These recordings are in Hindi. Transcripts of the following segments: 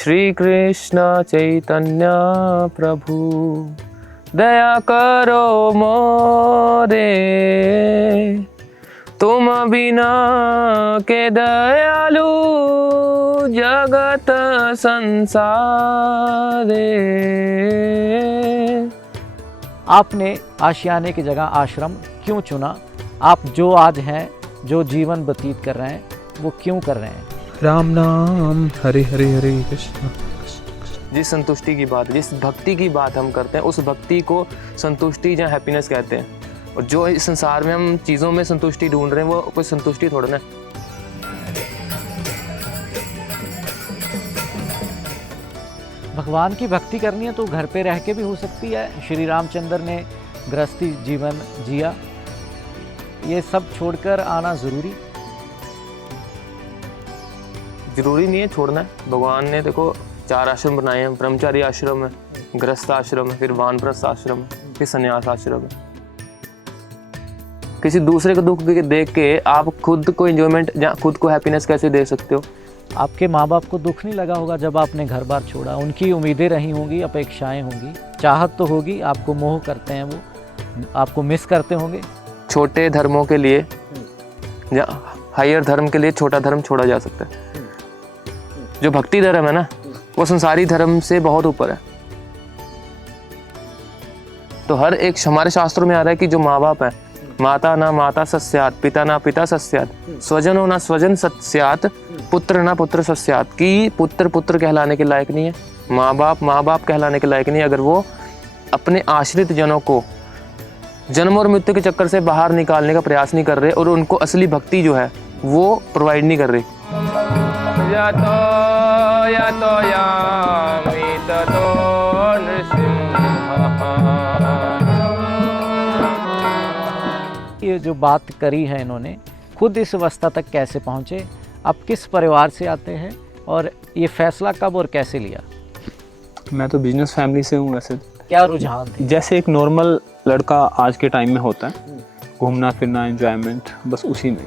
श्री कृष्ण चैतन्य प्रभु दया करो मोरे, तुम बिना के दयालु जगत संसारे। आपने आशियाने की जगह आश्रम क्यों चुना? आप जो आज हैं, जो जीवन व्यतीत कर रहे हैं, वो क्यों कर रहे हैं? राम नाम हरे हरे हरे कृष्ण। जिस संतुष्टि की बात, जिस भक्ति की बात हम करते हैं, उस भक्ति को संतुष्टि या हैप्पीनेस कहते हैं। और जो इस संसार में हम चीज़ों में संतुष्टि ढूंढ रहे हैं, वो कोई संतुष्टि थोड़ा ना। भगवान की भक्ति करनी है तो घर पे रह के भी हो सकती है। श्री रामचंद्र ने गृहस्थी जीवन जिया, ये सब छोड़कर आना ज़रूरी नहीं है छोड़ना है। भगवान ने देखो 4 आश्रम बनाए हैं, ब्रह्मचारी आश्रम है, गृहस्थ आश्रम है, फिर वानप्रस्थ आश्रम है, फिर संन्यास आश्रम है। किसी दूसरे को दुख देख के आप खुद को एंजॉयमेंट या खुद को हैप्पीनेस कैसे दे सकते हो? आपके माँ बाप को दुख नहीं लगा होगा जब आपने घर बार छोड़ा? उनकी उम्मीदें रही होंगी, अपेक्षाएं होंगी, चाहत तो होगी, आपको मोह करते हैं, वो आपको मिस करते होंगे। छोटे धर्मों के लिए या हायर धर्म के लिए छोटा धर्म छोड़ा जा सकता है। जो भक्ति धर्म है ना, वो संसारी धर्म से बहुत ऊपर है। तो हर एक हमारे शास्त्रों में आ रहा है कि जो माँ बाप है, माता ना माता सस्यात, पिता ना पिता सस्यात, स्वजनो ना स्वजन सस्यात, पुत्र ना पुत्र सस्यात। कि पुत्र पुत्र कहलाने के लायक नहीं है, माँ बाप कहलाने के लायक नहीं है, अगर वो अपने आश्रित जनों को जन्म और मृत्यु के चक्कर से बाहर निकालने का प्रयास नहीं कर रहे और उनको असली भक्ति जो है वो प्रोवाइड नहीं कर रहे। ये जो बात करी है इन्होंने, खुद इस अवस्था तक कैसे पहुँचे? आप किस परिवार से आते हैं और ये फैसला कब और कैसे लिया? मैं तो बिजनेस फैमिली से हूँ। वैसे क्या रुझान थे? जैसे एक नॉर्मल लड़का आज के टाइम में होता है, घूमना फिरना एंजॉयमेंट, बस उसी में ही।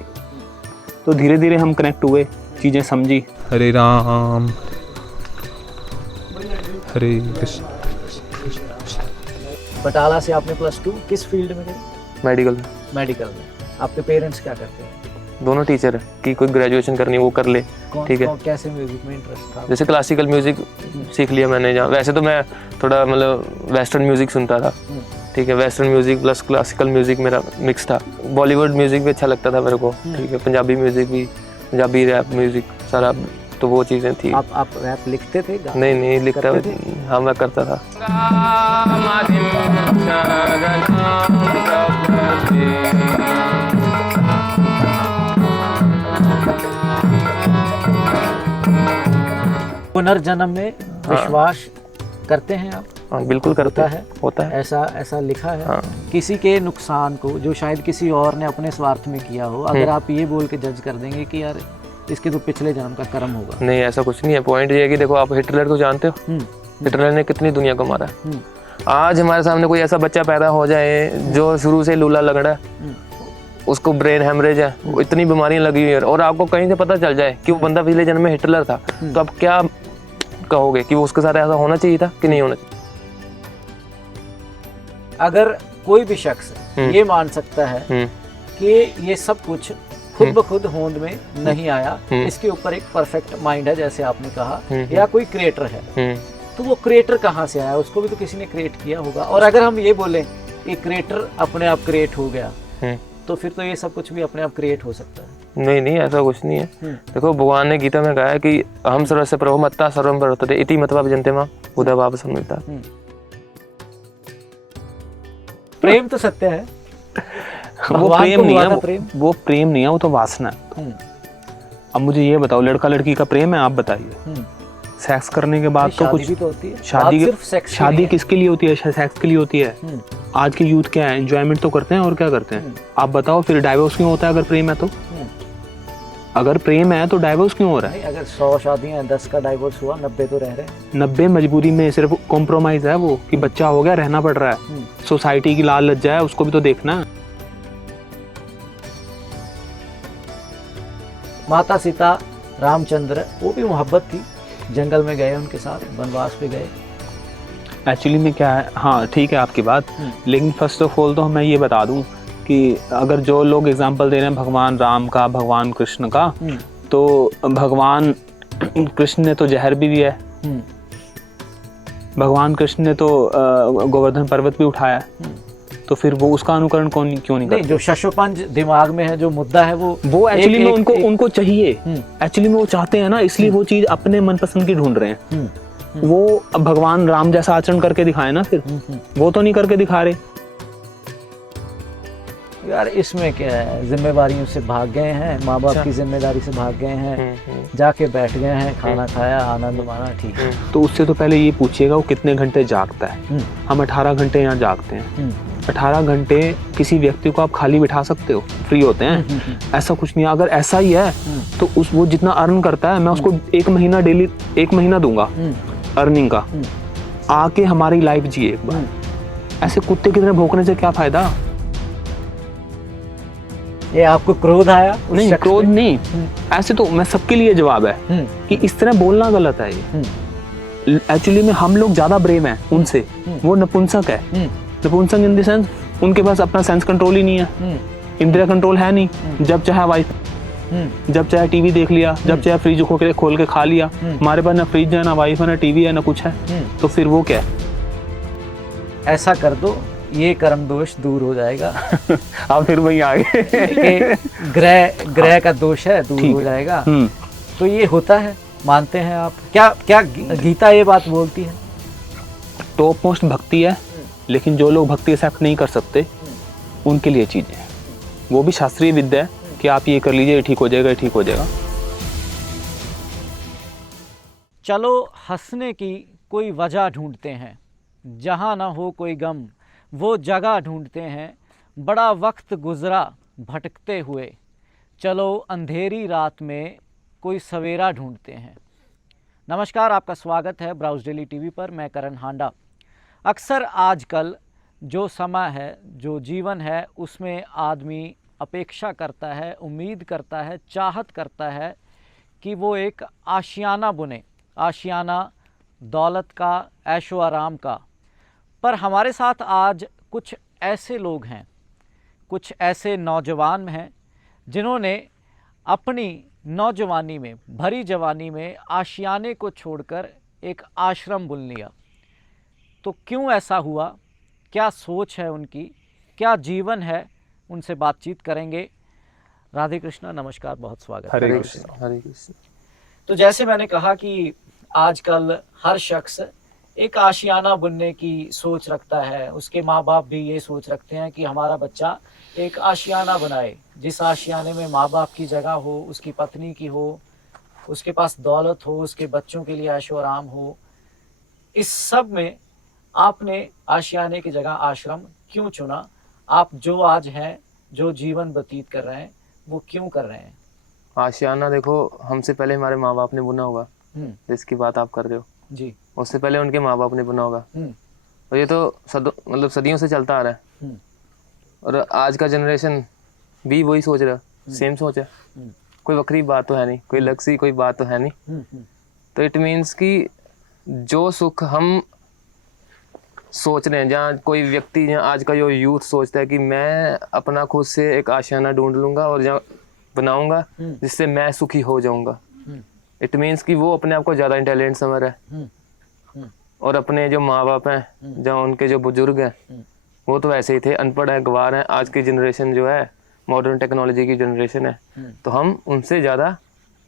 तो धीरे धीरे हम कनेक्ट हुए, चीज़ें समझी। हरे राम हरे कृष्ण। बटाला से आपने +2 किस फील्ड में करी? मेडिकल में। आपके पेरेंट्स क्या करते हैं? दोनों टीचर है कि कोई ग्रेजुएशन करनी वो कर ले, ठीक है। कैसे म्यूजिक में इंटरेस्ट था? जैसे क्लासिकल म्यूजिक सीख लिया मैंने। जहाँ वैसे तो मैं थोड़ा मतलब वेस्टर्न म्यूजिक सुनता था, ठीक है। Western music plus classical music मेरा मिक्स था। बॉलीवुड म्यूजिक भी अच्छा लगता था मेरे को, ठीक है। पंजाबी म्यूजिक भी, पंजाबी रैप म्यूजिक सारा, तो वो चीज़ें थी। आप रैप लिखते थे? नहीं लिखता। हाँ, मैं करता था। पुनर्जन्म में विश्वास करते हैं आप? हाँ, बिल्कुल करता है। होता है। ऐसा लिखा है। हाँ। किसी के नुकसान को जो शायद किसी और ने अपने स्वार्थ में किया हो, अगर आप ये बोल के जज कर देंगे कि यार इसके तो पिछले जन्म का कर्म होगा। नहीं, ऐसा कुछ नहीं है। पॉइंट ये है कि देखो, आप हिटलर को जानते हो? हिटलर ने कितनी दुनिया को मारा है। आज हमारे सामने कोई ऐसा बच्चा पैदा हो जाए जो शुरू से लूला लगड़ा है, उसको ब्रेन हेमरेज है, इतनी बीमारियां लगी हुई है, और आपको कहीं से पता चल जाए कि वो बंदा पिछले जन्म में हिटलर था, तो आप क्या कहोगे कि वो उसके साथ ऐसा होना चाहिए था कि नहीं होना चाहिए? अगर कोई भी शख्स ये मान सकता है कि ये सब कुछ खुद ब खुद होंद में नहीं आया, इसके ऊपर एक परफेक्ट माइंड है जैसे आपने कहा, या कोई क्रिएटर है, तो वो क्रिएटर कहाँ से आया? उसको भी तो किसी ने क्रिएट किया होगा। और अगर हम ये बोलें कि क्रिएटर अपने आप क्रिएट हो गया, तो फिर तो ये सब कुछ भी अपने आप क्रिएट हो सकता है। नहीं, ऐसा कुछ नहीं है। देखो, भगवान ने गीता में कहा है कि हम सर्वस्य प्रभुमत्ता सर्वं वर्तते इति मत्वा विजन्ते मां बुधा भाव संविता। प्रेम तो सत्य है। वो प्रेम नहीं है, वो प्रेम नहीं है, वो तो वासना है। अब मुझे ये बताओ, लड़का लड़की का प्रेम है? आप बताइए। सेक्स करने के बाद तो कुछ तो होती है। शादी किसके लिए होती है? सेक्स के लिए होती है। आज की यूथ क्या है, एंजॉयमेंट तो करते हैं और क्या करते हैं? आप बताओ, फिर डाइवोर्स क्यों होता है अगर प्रेम है तो? अगर प्रेम है तो डाइवोर्स क्यों हो रहा है? अगर 100 शादियां हैं, 10 का डाइवोर्स हुआ, 90 तो रह रहे हैं। 90 मजबूरी में, सिर्फ कॉम्प्रोमाइज है वो कि बच्चा हो गया, रहना पड़ रहा है। सोसाइटी की लाल लज्जा है, उसको भी तो देखना है। माता सीता, रामचंद्र, वो भी मोहब्बत थी। जंगल में गए उनके साथ, वनवास पे गए। एक्चुअली में क्या है, हाँ ठीक है आपकी बात, लेकिन फर्स्ट ऑफ ऑल तो मैं ये बता दूं कि अगर जो लोग एग्जांपल दे रहे हैं भगवान राम का, भगवान कृष्ण का, तो भगवान कृष्ण ने तो जहर भी दिया है, भगवान कृष्ण ने तो गोवर्धन पर्वत भी उठाया, तो फिर वो उसका अनुकरण क्यों नहीं करते? जो शशोपंज दिमाग में है, जो मुद्दा है, वो एक्चुअली में उनको चाहिए, एक्चुअली में वो चाहते हैं ना, इसलिए वो चीज अपने मनपसंद की ढूंढ रहे हैं। वो भगवान राम जैसा आचरण करके दिखाए ना, फिर वो तो नहीं करके दिखा रहे। यार इसमें क्या है, जिम्मेवारियों से भाग गए हैं, माँ बाप की जिम्मेदारी से भाग गए हैं, जाके बैठ गए हैं, खाना खाया, आनंद माना, ठीक है। तो उससे तो पहले ये पूछिएगा वो कितने घंटे जागता है। हम 18 घंटे यहाँ जागते हैं, 18 घंटे किसी व्यक्ति को आप खाली बिठा सकते हो, फ्री होते हैं? ऐसा कुछ नहीं। अगर ऐसा ही है तो वो जितना अर्न करता है, मैं उसको 1 महीना डेली 1 महीना दूंगा अर्निंग का, आके हमारी लाइफ जिए एक बार। ऐसे कुत्ते की तरह भौंकने से क्या फायदा? ये आपको क्रोध आया? नहीं, क्रोध नहीं, ऐसे तो मैं सबके लिए जवाब है कि इस तरह बोलना गलत है। ये एक्चुअली में हम लोग ज्यादा ब्रेव हैं उनसे, वो नपुंसक है। नपुंसक इन द सेंस उनके पास अपना सेंस कंट्रोल ही नहीं है, इंद्रिय कंट्रोल है नहीं। जब चाहे वाइफ, जब चाहे टीवी देख लिया, जब चाहे फ्रिज खोल के खा लिया। हमारे पास ना फ्रिज है, ना वाइफ है, ना टीवी है, ना कुछ है, तो फिर वो क्या है? ऐसा कर दो, ये कर्म दोष दूर हो जाएगा। आप फिर वही आगे ग्रह का दोष है, दूर हो जाएगा। तो ये होता है, मानते हैं आप? क्या गीता ये बात बोलती है? टॉप मोस्ट भक्ति है, लेकिन जो लोग भक्ति एक्सेप्ट नहीं कर सकते उनके लिए चीजें हैं। वो भी शास्त्रीय विद्या है कि आप ये कर लीजिए, ठीक हो जाएगा, ठीक हो जाएगा। चलो हंसने की कोई वजह ढूंढते हैं, जहाँ ना हो कोई गम वो जगह ढूंढते हैं, बड़ा वक्त गुजरा भटकते हुए, चलो अंधेरी रात में कोई सवेरा ढूंढते हैं। नमस्कार, आपका स्वागत है ब्राउज डेली टीवी पर। मैं करण हांडा। अक्सर आजकल जो समय है, जो जीवन है, उसमें आदमी अपेक्षा करता है, उम्मीद करता है, चाहत करता है कि वो एक आशियाना बुने, आशियाना दौलत का, ऐशो आराम का। पर हमारे साथ आज कुछ ऐसे लोग हैं, कुछ ऐसे नौजवान हैं जिन्होंने अपनी नौजवानी में, भरी जवानी में आशियाने को छोड़कर एक आश्रम बुन लिया। तो क्यों ऐसा हुआ, क्या सोच है उनकी, क्या जीवन है, उनसे बातचीत करेंगे। राधे कृष्णा, नमस्कार, बहुत स्वागत है। हरे कृष्ण, हरे कृष्ण। तो जैसे मैंने कहा कि आजकल हर शख्स एक आशियाना बुनने की सोच रखता है, उसके माँ बाप भी ये सोच रखते हैं कि हमारा बच्चा एक आशियाना बनाए, जिस आशियाने में माँ बाप की जगह हो, उसकी पत्नी की हो, उसके पास दौलत हो, उसके बच्चों के लिए ऐशो आराम हो। इस सब में आपने आशियाने की जगह आश्रम क्यों चुना? आप जो आज हैं, जो जीवन व्यतीत कर रहे हैं, वो क्यों कर रहे हैं? आशियाना देखो, हमसे पहले हमारे माँ बाप ने बुना होगा, जिसकी बात आप कर रहे हो जी, उससे पहले उनके माँ बाप ने बुना होगा। और ये तो मतलब सदियों से चलता आ रहा है। और आज का जनरेशन भी वही सोच रहा है, सेम सोच है। कोई वक्री बात तो है नहीं, कोई अलग सी कोई बात तो है नहीं। तो इट मीन्स कि जो सुख हम सोच रहे हैं, जहाँ कोई व्यक्ति, जहाँ आज का जो यूथ सोचता है कि मैं अपना खुद से एक आशियाना ढूंढ लूंगा और जहाँ बनाऊंगा जिससे मैं सुखी हो जाऊंगा, इट मीन्स कि वो अपने आप को ज़्यादा इंटेलिजेंट समझ रहा है। और अपने जो माँ बाप हैं, जहाँ उनके जो बुजुर्ग हैं, वो तो ऐसे ही थे, अनपढ़ हैं, गंवार हैं। आज की जनरेशन जो है मॉडर्न टेक्नोलॉजी की जनरेशन है, तो हम उनसे ज़्यादा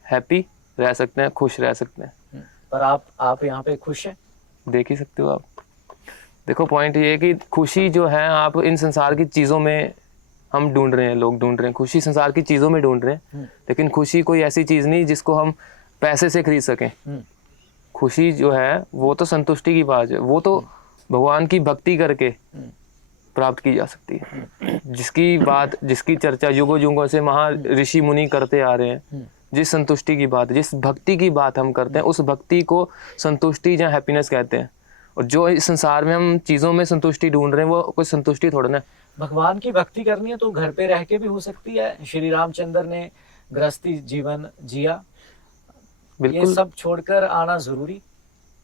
हैप्पी रह सकते हैं, खुश रह सकते हैं। पर आप यहाँ पे खुश हैं? देख ही सकते हो आप। देखो पॉइंट ये है कि खुशी जो है आप इन संसार की चीज़ों में हम ढूंढ रहे हैं, लोग ढूंढ रहे हैं खुशी, संसार की चीज़ों में ढूंढ रहे हैं। लेकिन खुशी कोई ऐसी चीज़ नहीं जिसको हम पैसे से खरीद सकें। खुशी जो है वो तो संतुष्टि की बात है, वो तो भगवान की भक्ति करके प्राप्त की जा सकती है। जिसकी बात, जिसकी चर्चा युगों युगों से महा ऋषि मुनि करते आ रहे हैं, जिस संतुष्टि की बात, जिस भक्ति की बात हम करते हैं, उस भक्ति को संतुष्टि या हैप्पीनेस कहते हैं। और जो इस संसार में हम चीज़ों में संतुष्टि ढूंढ रहे हैं, वो कोई संतुष्टि थोड़ा ना। भगवान की भक्ति करनी है तो घर पे रह के भी हो सकती है। श्री रामचंद्र ने गृहस्थी जीवन जिया, बिल्कुल। सब छोड़कर आना जरूरी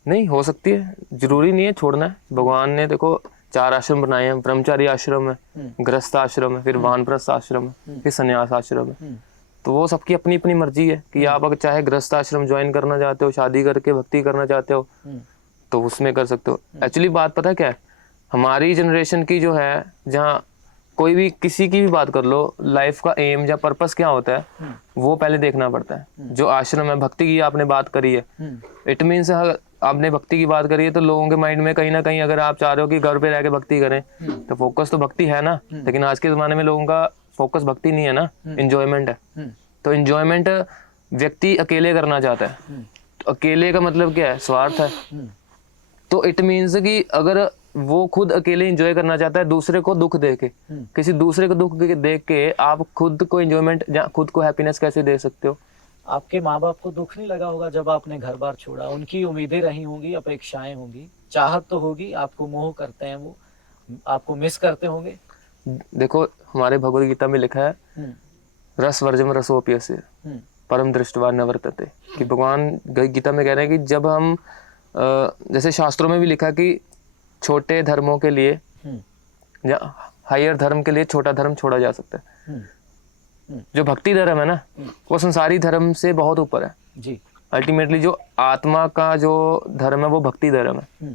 नहीं हो सकती है, जरूरी नहीं है छोड़ना है। भगवान ने देखो 4 आश्रम बनाए हैं, ब्रह्मचारी आश्रम है, गृहस्थ आश्रम है, फिर वानप्रस्थ आश्रम है, फिर संन्यास आश्रम है। तो वो सबकी अपनी अपनी मर्जी है कि आप अगर चाहे गृहस्थ आश्रम ज्वाइन करना चाहते हो, शादी करके भक्ति करना चाहते हो तो उसमें कर सकते हो। एक्चुअली बात पता है क्या है, हमारी जनरेशन की जो है, जहाँ कोई भी किसी की भी बात कर लो, लाइफ का एम या पर्पस क्या होता है वो पहले देखना पड़ता है। जो आश्रम है, भक्ति की आपने बात करी है, इट मीन्स आपने भक्ति की बात करी है तो लोगों के माइंड में कहीं ना कहीं अगर आप चाह रहे हो कि घर पे रह के भक्ति करें तो फोकस तो भक्ति है ना। लेकिन आज के जमाने में लोगों का फोकस भक्ति नहीं है ना, इंजॉयमेंट है। तो इंजॉयमेंट व्यक्ति अकेले करना चाहता है। तो अकेले का मतलब क्या है, स्वार्थ है। तो इट मीन्स कि अगर वो खुद अकेले एंजॉय करना चाहता है दूसरे को दुख दे के, किसी दूसरे को दुख देख के आप खुद को एंजॉयमेंट या खुद को हैप्पीनेस कैसे दे सकते हो? आपके माँ बाप को दुख नहीं लगा होगा जब आपने घर बार छोड़ा? उनकी उम्मीदें रही होंगी, अपेक्षाएं होंगी, चाहत तो होगी, आपको मोह करते हैं, वो आपको मिस करते होंगे। देखो हमारे भगवद गीता में लिखा है रस वर्जम रसोप्यस्य परम दृष्टवा न वर्तते, कि भगवान गीता में कह रहे हैं कि जब हम जैसे शास्त्रों में भी लिखा कि छोटे धर्मों के लिए या हायर धर्म के लिए छोटा धर्म छोड़ा जा सकता है। जो भक्ति धर्म है ना वो संसारी धर्म से बहुत ऊपर है जी। अल्टीमेटली जो आत्मा का जो धर्म है वो भक्ति धर्म है।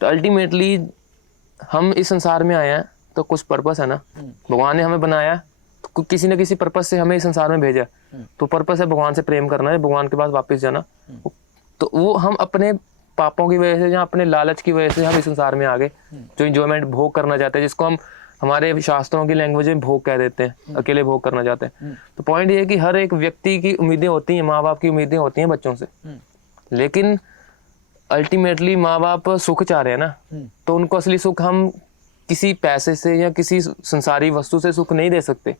तो अल्टीमेटली हम इस संसार में आए हैं तो कुछ पर्पस है ना, भगवान ने हमें बनाया तो किसी न किसी पर्पस से हमें इस संसार में भेजा। तो पर्पस है भगवान से प्रेम करना है, भगवान के पास वापस जाना। तो वो हम अपने पापों की वजह से या अपने लालच की वजह से हम इस संसार में आ गए, जो इंजॉयमेंट भोग करना चाहते हैं, जिसको हम हमारे शास्त्रों की लैंग्वेज में भोग कह देते हैं, अकेले भोग करना चाहते हैं। तो पॉइंट ये है कि हर एक व्यक्ति की उम्मीदें होती हैं, माँ बाप की उम्मीदें होती हैं बच्चों से, लेकिन अल्टीमेटली माँ बाप सुख चाह रहे हैं ना, तो उनको असली सुख हम किसी पैसे से या किसी संसारी वस्तु से सुख नहीं दे सकते।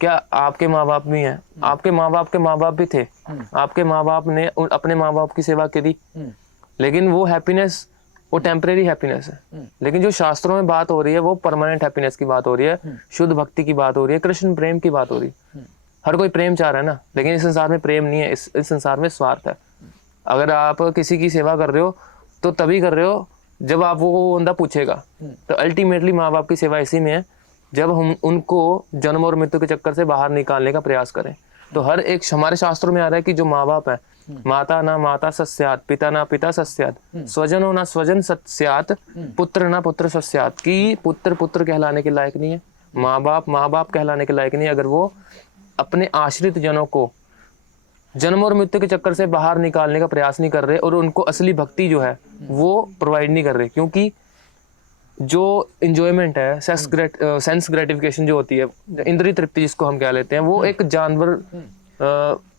क्या आपके माँ बाप भी हैं, आपके माँ बाप के माँ बाप भी थे, आपके माँ बाप ने अपने माँ बाप की सेवा करी, लेकिन वो हैप्पीनेस वो टेम्परेरी हैप्पीनेस है। लेकिन जो शास्त्रों में बात हो रही है वो परमानेंट हैप्पीनेस की बात हो रही है, शुद्ध भक्ति की बात हो रही है, कृष्ण प्रेम की बात हो रही है। हर कोई प्रेम चाह रहा है ना, लेकिन इस संसार में प्रेम नहीं है, इस संसार में स्वार्थ है। अगर आप किसी की सेवा कर रहे हो तो तभी कर रहे हो जब आप वो बंदा पूछेगा। तो अल्टीमेटली माँ बाप की सेवा इसी में है जब हम उनको जन्म और मृत्यु के चक्कर से बाहर निकालने का प्रयास करें। तो हर एक हमारे शास्त्रों में आ रहा है कि जो माँ बाप है, माता ना माता सस्यात, पिता ना पिता सस्यात, स्वजनो ना स्वजन सस्यात, पुत्र ना पुत्र सस्यात, कि पुत्र पुत्र कहलाने के लायक नहीं है, माँ बाप कहलाने के लायक नहीं है अगर वो अपने आश्रित जनों को जन्म और मृत्यु के चक्कर से बाहर निकालने का प्रयास नहीं कर रहे और उनको असली भक्ति जो है वो प्रोवाइड नहीं कर रहे। क्योंकि जो इंजॉयमेंट है, सेंस ग्रेटिफिकेशन जो होती है, इंद्रिय तृप्ति जिसको हम कह लेते हैं, वो एक जानवर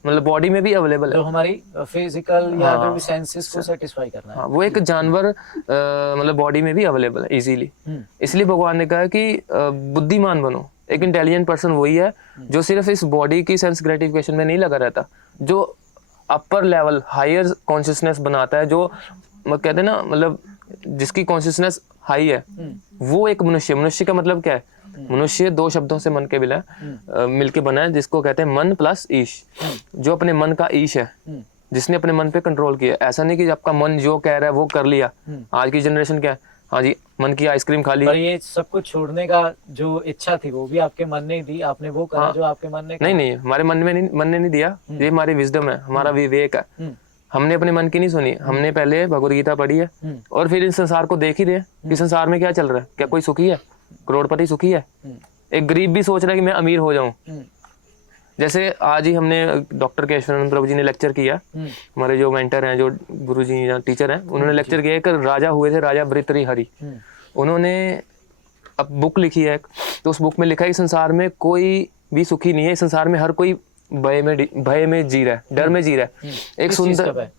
मतलब बॉडी में भी अवेलेबल है, जो हमारी फिजिकल या जो भी सेंसेस को सेटिस्फाई करना है। वो एक जानवर मतलब बॉडी में भी अवेलेबल है इजीली। इसलिए भगवान ने कहा कि बुद्धिमान बनो। एक इंटेलिजेंट पर्सन वही है जो सिर्फ इस बॉडी की सेंस ग्रेटिफिकेशन में नहीं लगा रहता, जो अपर लेवल हायर कॉन्शियसनेस बनाता है, जो कहते हैं ना मतलब जिसकी कॉन्शियसनेस हाई है वो एक मनुष्य का मतलब क्या है, मनुष्य 2 शब्दों से मन के मिलके बना है, जिसको कहते हैं मन प्लस ईश। जो अपने मन का ईश है, जिसने अपने मन पे कंट्रोल किया। ऐसा नहीं कि आपका मन जो कह रहा है वो कर लिया। आज की जनरेशन क्या है, हाँ जी मन की आइसक्रीम खा ली, पर ये सब कुछ छोड़ने का जो इच्छा थी वो भी आपके मन ने दी, आपने वो करा जो आपके मन ने कहा। नहीं हमारे मन ने नहीं दिया, ये हमारी विजडम है, हमारा विवेक है। हमने अपने मन की नहीं सुनी, हमने पहले भगवद गीता पढ़ी है और फिर इस संसार को देख ही रहे कि संसार में क्या चल रहा है। क्या कोई सुखी है? करोड़पति सुखी है? एक गरीब भी सोच रहा है कि मैं अमीर हो जाऊं। जैसे आज ही हमने डॉक्टर केशवानंद प्रभु जी ने लेक्चर किया, हमारे जो मेंटर हैं, जो गुरु जी या टीचर हैं, उन्होंने लेक्चर किया। एक राजा हुए थे, राजा भृतृहरि। उन्होंने अब बुक लिखी है, तो उस बुक में लिखा है कि संसार में कोई भी सुखी नहीं है, इस संसार में हर कोई भय में जी रहा है, डर में जी रहा है। एक सुंदर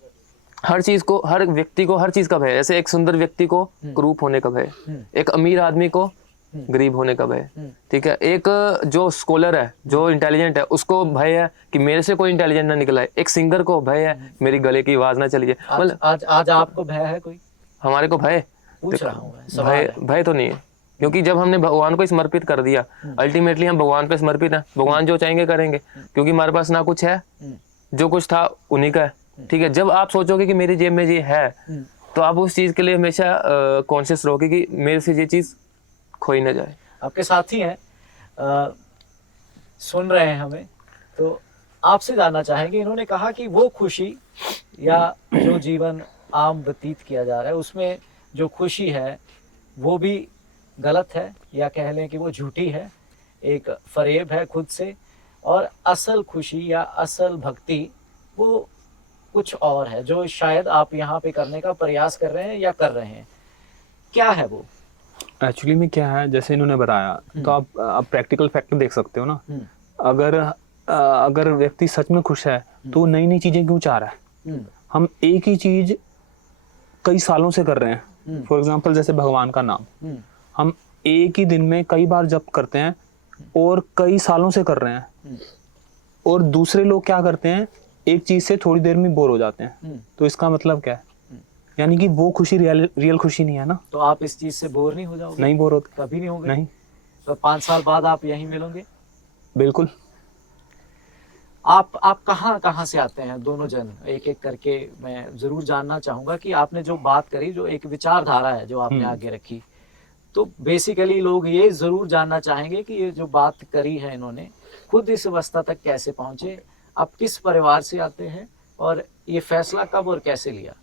हर चीज को, हर व्यक्ति को हर चीज का भय। जैसे एक सुंदर व्यक्ति को कुरूप होने का भय, एक अमीर आदमी को गरीब होने का भय, ठीक है। एक जो स्कॉलर है, जो इंटेलिजेंट है, उसको भय है कि मेरे से कोई इंटेलिजेंट ना निकला है। एक सिंगर को भय है मेरी गले की आवाज ना चली जाए। मतलब आज आपको भय है कोई? हमारे को भय भय तो नहीं है, क्योंकि जब हमने भगवान को समर्पित कर दिया, अल्टीमेटली हम भगवान पे समर्पित हैं। भगवान जो चाहेंगे करेंगे, क्योंकि हमारे पास ना कुछ है, जो कुछ था उन्हीं का है। ठीक है, जब आप सोचोगे कि मेरी जेब में ये है तो आप उस चीज के लिए हमेशा कॉन्शियस रहोगे कि मेरे से ये चीज खोई ना जाए। आपके साथी हैं, सुन रहे हैं हमें, तो आपसे जानना चाहेंगे, इन्होंने कहा कि वो खुशी या जो जीवन आम व्यतीत किया जा रहा है उसमें जो खुशी है वो भी गलत है, या कह लें कि वो झूठी है, एक फरेब है खुद से, और असल खुशी या असल भक्ति वो कुछ और है जो शायद आप यहाँ पे करने का प्रयास कर रहे हैं या कर रहे हैं। क्या है वो? एक्चुअली में क्या है, जैसे इन्होंने बताया, तो आप प्रैक्टिकल फैक्टर देख सकते हो ना। अगर व्यक्ति सच में खुश है तो वो नई नई चीजें क्यों चाह रहा है। हम एक ही चीज कई सालों से कर रहे हैं। फॉर एग्जांपल जैसे भगवान का नाम हम एक ही दिन में कई बार जप करते हैं और कई सालों से कर रहे हैं, और दूसरे लोग क्या करते हैं, एक चीज से थोड़ी देर में बोर हो जाते हैं। तो इसका मतलब क्या है, यानी कि वो खुशी रियल खुशी नहीं है ना। तो आप इस चीज से बोर नहीं हो जाओगे? नहीं बोर होते, कभी नहीं होगे? नहीं। तो 5 साल बाद आप यहीं मिलोगे? बिल्कुल। आप कहाँ से आते हैं दोनों जन, एक एक करके मैं जरूर जानना चाहूंगा कि आपने जो बात करी, जो एक विचारधारा है जो आपने आगे रखी, तो बेसिकली लोग ये जरूर जानना चाहेंगे कि ये जो बात करी है इन्होंने, खुद इस अवस्था तक कैसे पहुंचे, आप किस परिवार से आते हैं और ये फैसला कब और कैसे लिया?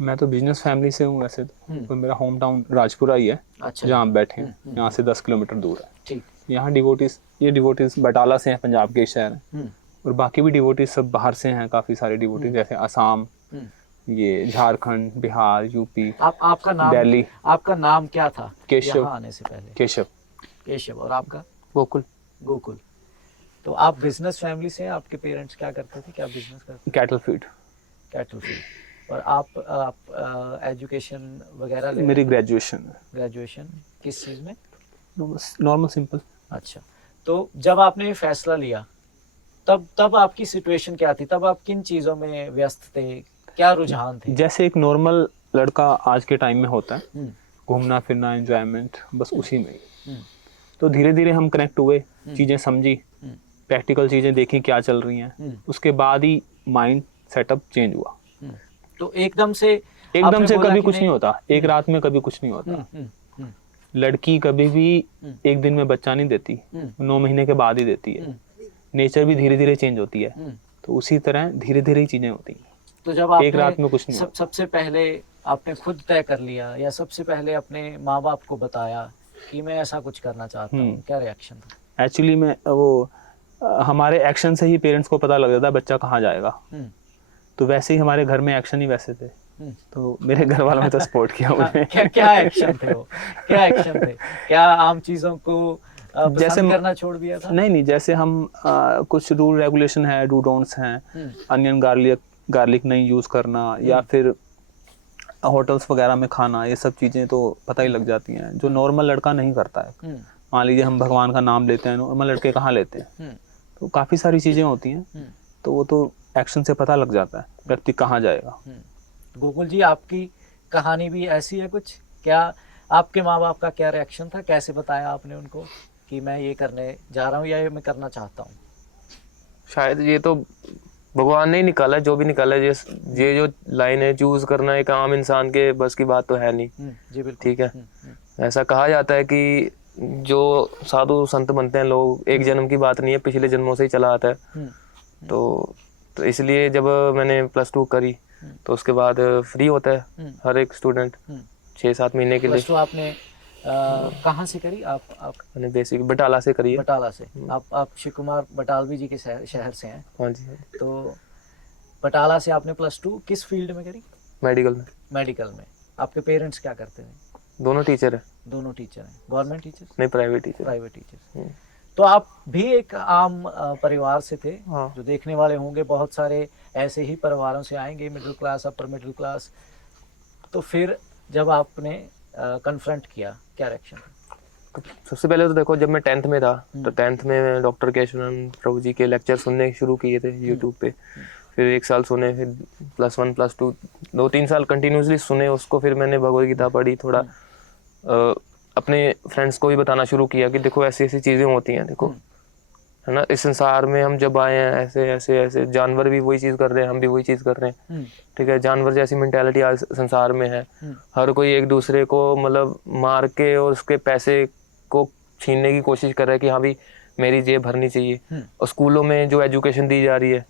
मैं तो बिजनेस फैमिली से हूँ वैसे तो मेरा होम टाउन राजपुरा ही है। अच्छा। जहाँ आप बैठे हैं यहाँ से 10 किलोमीटर दूर है। ठीक। यहाँ डिवोटीज बटाला से हैं, पंजाब के शहर हैं, और बाकी भी डिवोटीज सब बाहर से हैं, काफी सारे डिवोटीज जैसे असम, ये झारखंड, बिहार, यूपी। आपका नाम, दिल्ली। आपका नाम क्या था केशव। यहाँ आने से पहले? केशव। और आपका? गोकुल। तो आप बिजनेस फैमिली से हैं, आपके पेरेंट्स क्या करते थे, क्या बिजनेस करते थे? Cattle feed. और आप एजुकेशन वगैरह मेरी ग्रेजुएशन किस चीज़ में? Normal simple. अच्छा, तो जब आपने ये फैसला लिया तब आपकी सिचुएशन क्या थी, तब आप किन चीज़ों में व्यस्त थे, क्या रुझान थे? जैसे एक नॉर्मल लड़का आज के टाइम में होता है, घूमना फिरना, एंजॉयमेंट, बस उसी में ही। तो धीरे धीरे हम कनेक्ट हुए, चीज़ें समझी, प्रैक्टिकल चीज़ें देखी क्या चल रही हैं, उसके बाद ही माइंड सेटअप चेंज हुआ। तो एकदम से कभी कुछ नहीं होता, एक रात में कभी कुछ नहीं होता। लड़की कभी भी एक दिन में बच्चा नहीं देती, 9 महीने के बाद ही देती है। नेचर भी धीरे धीरे चेंज होती है, तो उसी तरह धीरे धीरे ही चीजें होती हैं। तो जब आप एक रात में कुछ नहीं सबसे पहले आपने खुद तय कर लिया या सबसे पहले अपने माँ बाप को बताया कि मैं ऐसा कुछ करना चाहता हूँ, क्या रिएक्शन था? एक्चुअली में वो हमारे एक्शन से ही पेरेंट्स को पता लग जाता है बच्चा कहाँ जाएगा। तो वैसे ही हमारे घर में एक्शन ही वैसे थे, तो मेरे घर वालों ने तो सपोर्ट किया मुझे। क्या एक्शन थे वो? क्या एक्शन थे? क्या आम चीजों को जैसे करना छोड़ दिया था? नहीं, जैसे हम कुछ रूल रेगुलेशन है, डू डोंट्स हैं, अनियन गार्लिक नहीं यूज करना, या फिर होटल्स वगैरह में खाना, ये सब चीजें तो पता ही लग जाती हैं, जो नॉर्मल लड़का नहीं करता है। मान लीजिए हम भगवान का नाम लेते हैं, नॉर्मल लड़के कहाँ लेते हैं, तो काफी सारी चीजें होती हैं, तो वो तो एक्शन से पता लग जाता है व्यक्ति कहाँ जाएगा। गोकुल जी, आपकी कहानी भी ऐसी है कुछ? क्या आपके माँ बाप का क्या रिएक्शन था, कैसे बताया आपने उनको कि मैं ये करने जा रहा हूँ या ये मैं करना चाहता हूँ? शायद ये तो भगवान ने ही निकाला, जो भी निकाला। ये जो लाइन है, चूज करना एक आम इंसान के बस की बात तो है नहीं। जी बिल्कुल। ठीक है। ऐसा कहा जाता है कि जो साधु संत बनते हैं लोग, एक जन्म की बात नहीं है, पिछले जन्मों से ही चला आता है। तो इसलिए जब मैंने +2 करी तो उसके बाद फ्री होता है हर एक स्टूडेंट 6-7 महीने के लिए। +2 आपने कहाँ से करी? आप मैंने बेसिक बटाला से करी है। बटाला से। आप शिव कुमार बटालवी जी के शहर से हैं? हाँ जी। तो बटाला से आपने +2 किस फील्ड में करी? मेडिकल में। आपके पेरेंट्स क्या करते हैं? दोनों टीचर है। दोनों टीचर हैं? Government teacher? नहीं, प्राइवेट टीचर। तो आप भी एक आम परिवार से थे। हाँ। जो देखने वाले होंगे बहुत सारे ऐसे ही परिवारों से आएंगे, middle class, upper middle class. तो फिर जब आपने कन्फ्रंट किया, क्या रिएक्शन? सबसे पहले तो देखो, जब मैं 10th में था तो 10th में डॉक्टर केशवानंद प्रभु जी के लेक्चर सुनने शुरू किए थे यूट्यूब पे। फिर 1 साल सुने, फिर +1 +2 2-3 साल कंटिन्यूसली सुने उसको। फिर मैंने भगवद गीता पढ़ी, थोड़ा अपने फ्रेंड्स को भी बताना शुरू किया कि देखो ऐसी ऐसी चीज़ें होती हैं, देखो है ना। इस संसार में हम जब आए हैं ऐसे ऐसे ऐसे, जानवर भी वही चीज़ कर रहे हैं, हम भी वही चीज़ कर रहे हैं, ठीक है। जानवर जैसी मेंटेलिटी आज संसार में है। हर कोई एक दूसरे को मतलब मार के और उसके पैसे को छीनने की कोशिश कर रहा है कि हाँ भी मेरी जेब भरनी चाहिए। और स्कूलों में जो एजुकेशन दी जा रही है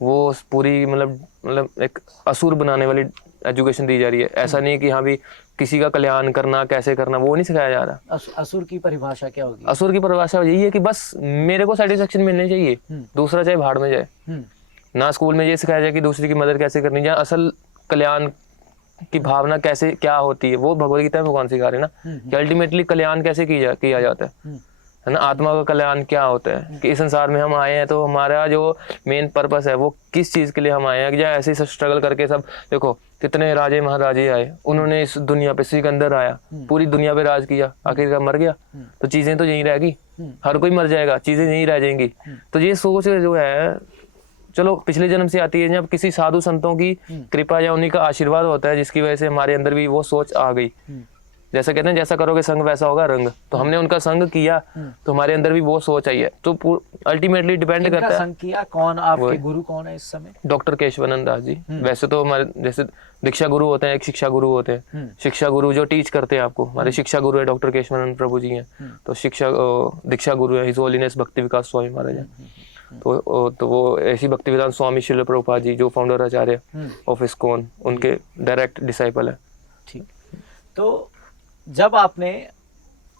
वो पूरी मतलब एक असुर बनाने वाली एजुकेशन दी जा रही है। ऐसा नहीं कि हाँ भी किसी का कल्याण करना कैसे करना वो नहीं सिखाया जा रहा। असुर की परिभाषा क्या होगी? असुर की परिभाषा यही है कि बस मेरे को सेटिस्फेक्शन मिलनी चाहिए, दूसरा चाहे भाड़ में जाए। ना स्कूल में ये सिखाया जाए कि दूसरे की मदद कैसे करनी है, असल कल्याण की भावना कैसे क्या होती है वो भगवद गीता में भगवान सिखा रहे हैं ना, कि अल्टीमेटली कल्याण कैसे किया जाता है ना। आत्मा का कल्याण क्या होता है कि इस संसार में हम आए हैं तो हमारा जो मेन पर्पस है वो किस चीज़ के लिए हम आए हैं। कि ऐसे ही स्ट्रगल करके सब देखो कितने राजे महाराजे आए, उन्होंने इस दुनिया पे, सिकंदर आया पूरी दुनिया पे राज किया, आखिरकार मर गया तो चीज़ें तो यहीं रहेगी, हर कोई मर जाएगा, चीज़ें यहीं रह जाएंगी। तो ये सोच जो है चलो पिछले जन्म से आती है, जब किसी साधु संतों की कृपा या उन्हीं का आशीर्वाद होता है जिसकी वजह से हमारे अंदर भी वो सोच आ गई। जैसा कहते हैं जैसा करोगे संग वैसा होगा रंग, तो हमने उनका संग किया तो हमारे अंदर भी वो सोच आई है। तो अल्टीमेटली डिपेंड करता है संग किया कौन, आपके गुरु कौन है इस समय? डॉक्टर केशवानंद दास जी। वैसे तो हमारे जैसे दीक्षा गुरु होते हैं, एक शिक्षा गुरु होते हैं, शिक्षा गुरु जो टीच करते हैं आपको, हमारे शिक्षा गुरु है डॉक्टर केशवानंद प्रभु जी हैं। तो दीक्षा गुरु है हिज होलीनेस भक्ति विकास स्वामी महाराज हैं। तो वो ऐसी भक्ति विधान स्वामी श्रील प्रभुपाद जी जो फाउंडर आचार्य ऑफ इस्कॉन, उनके डायरेक्ट डिसाइपल है। ठीक। तो जब आपने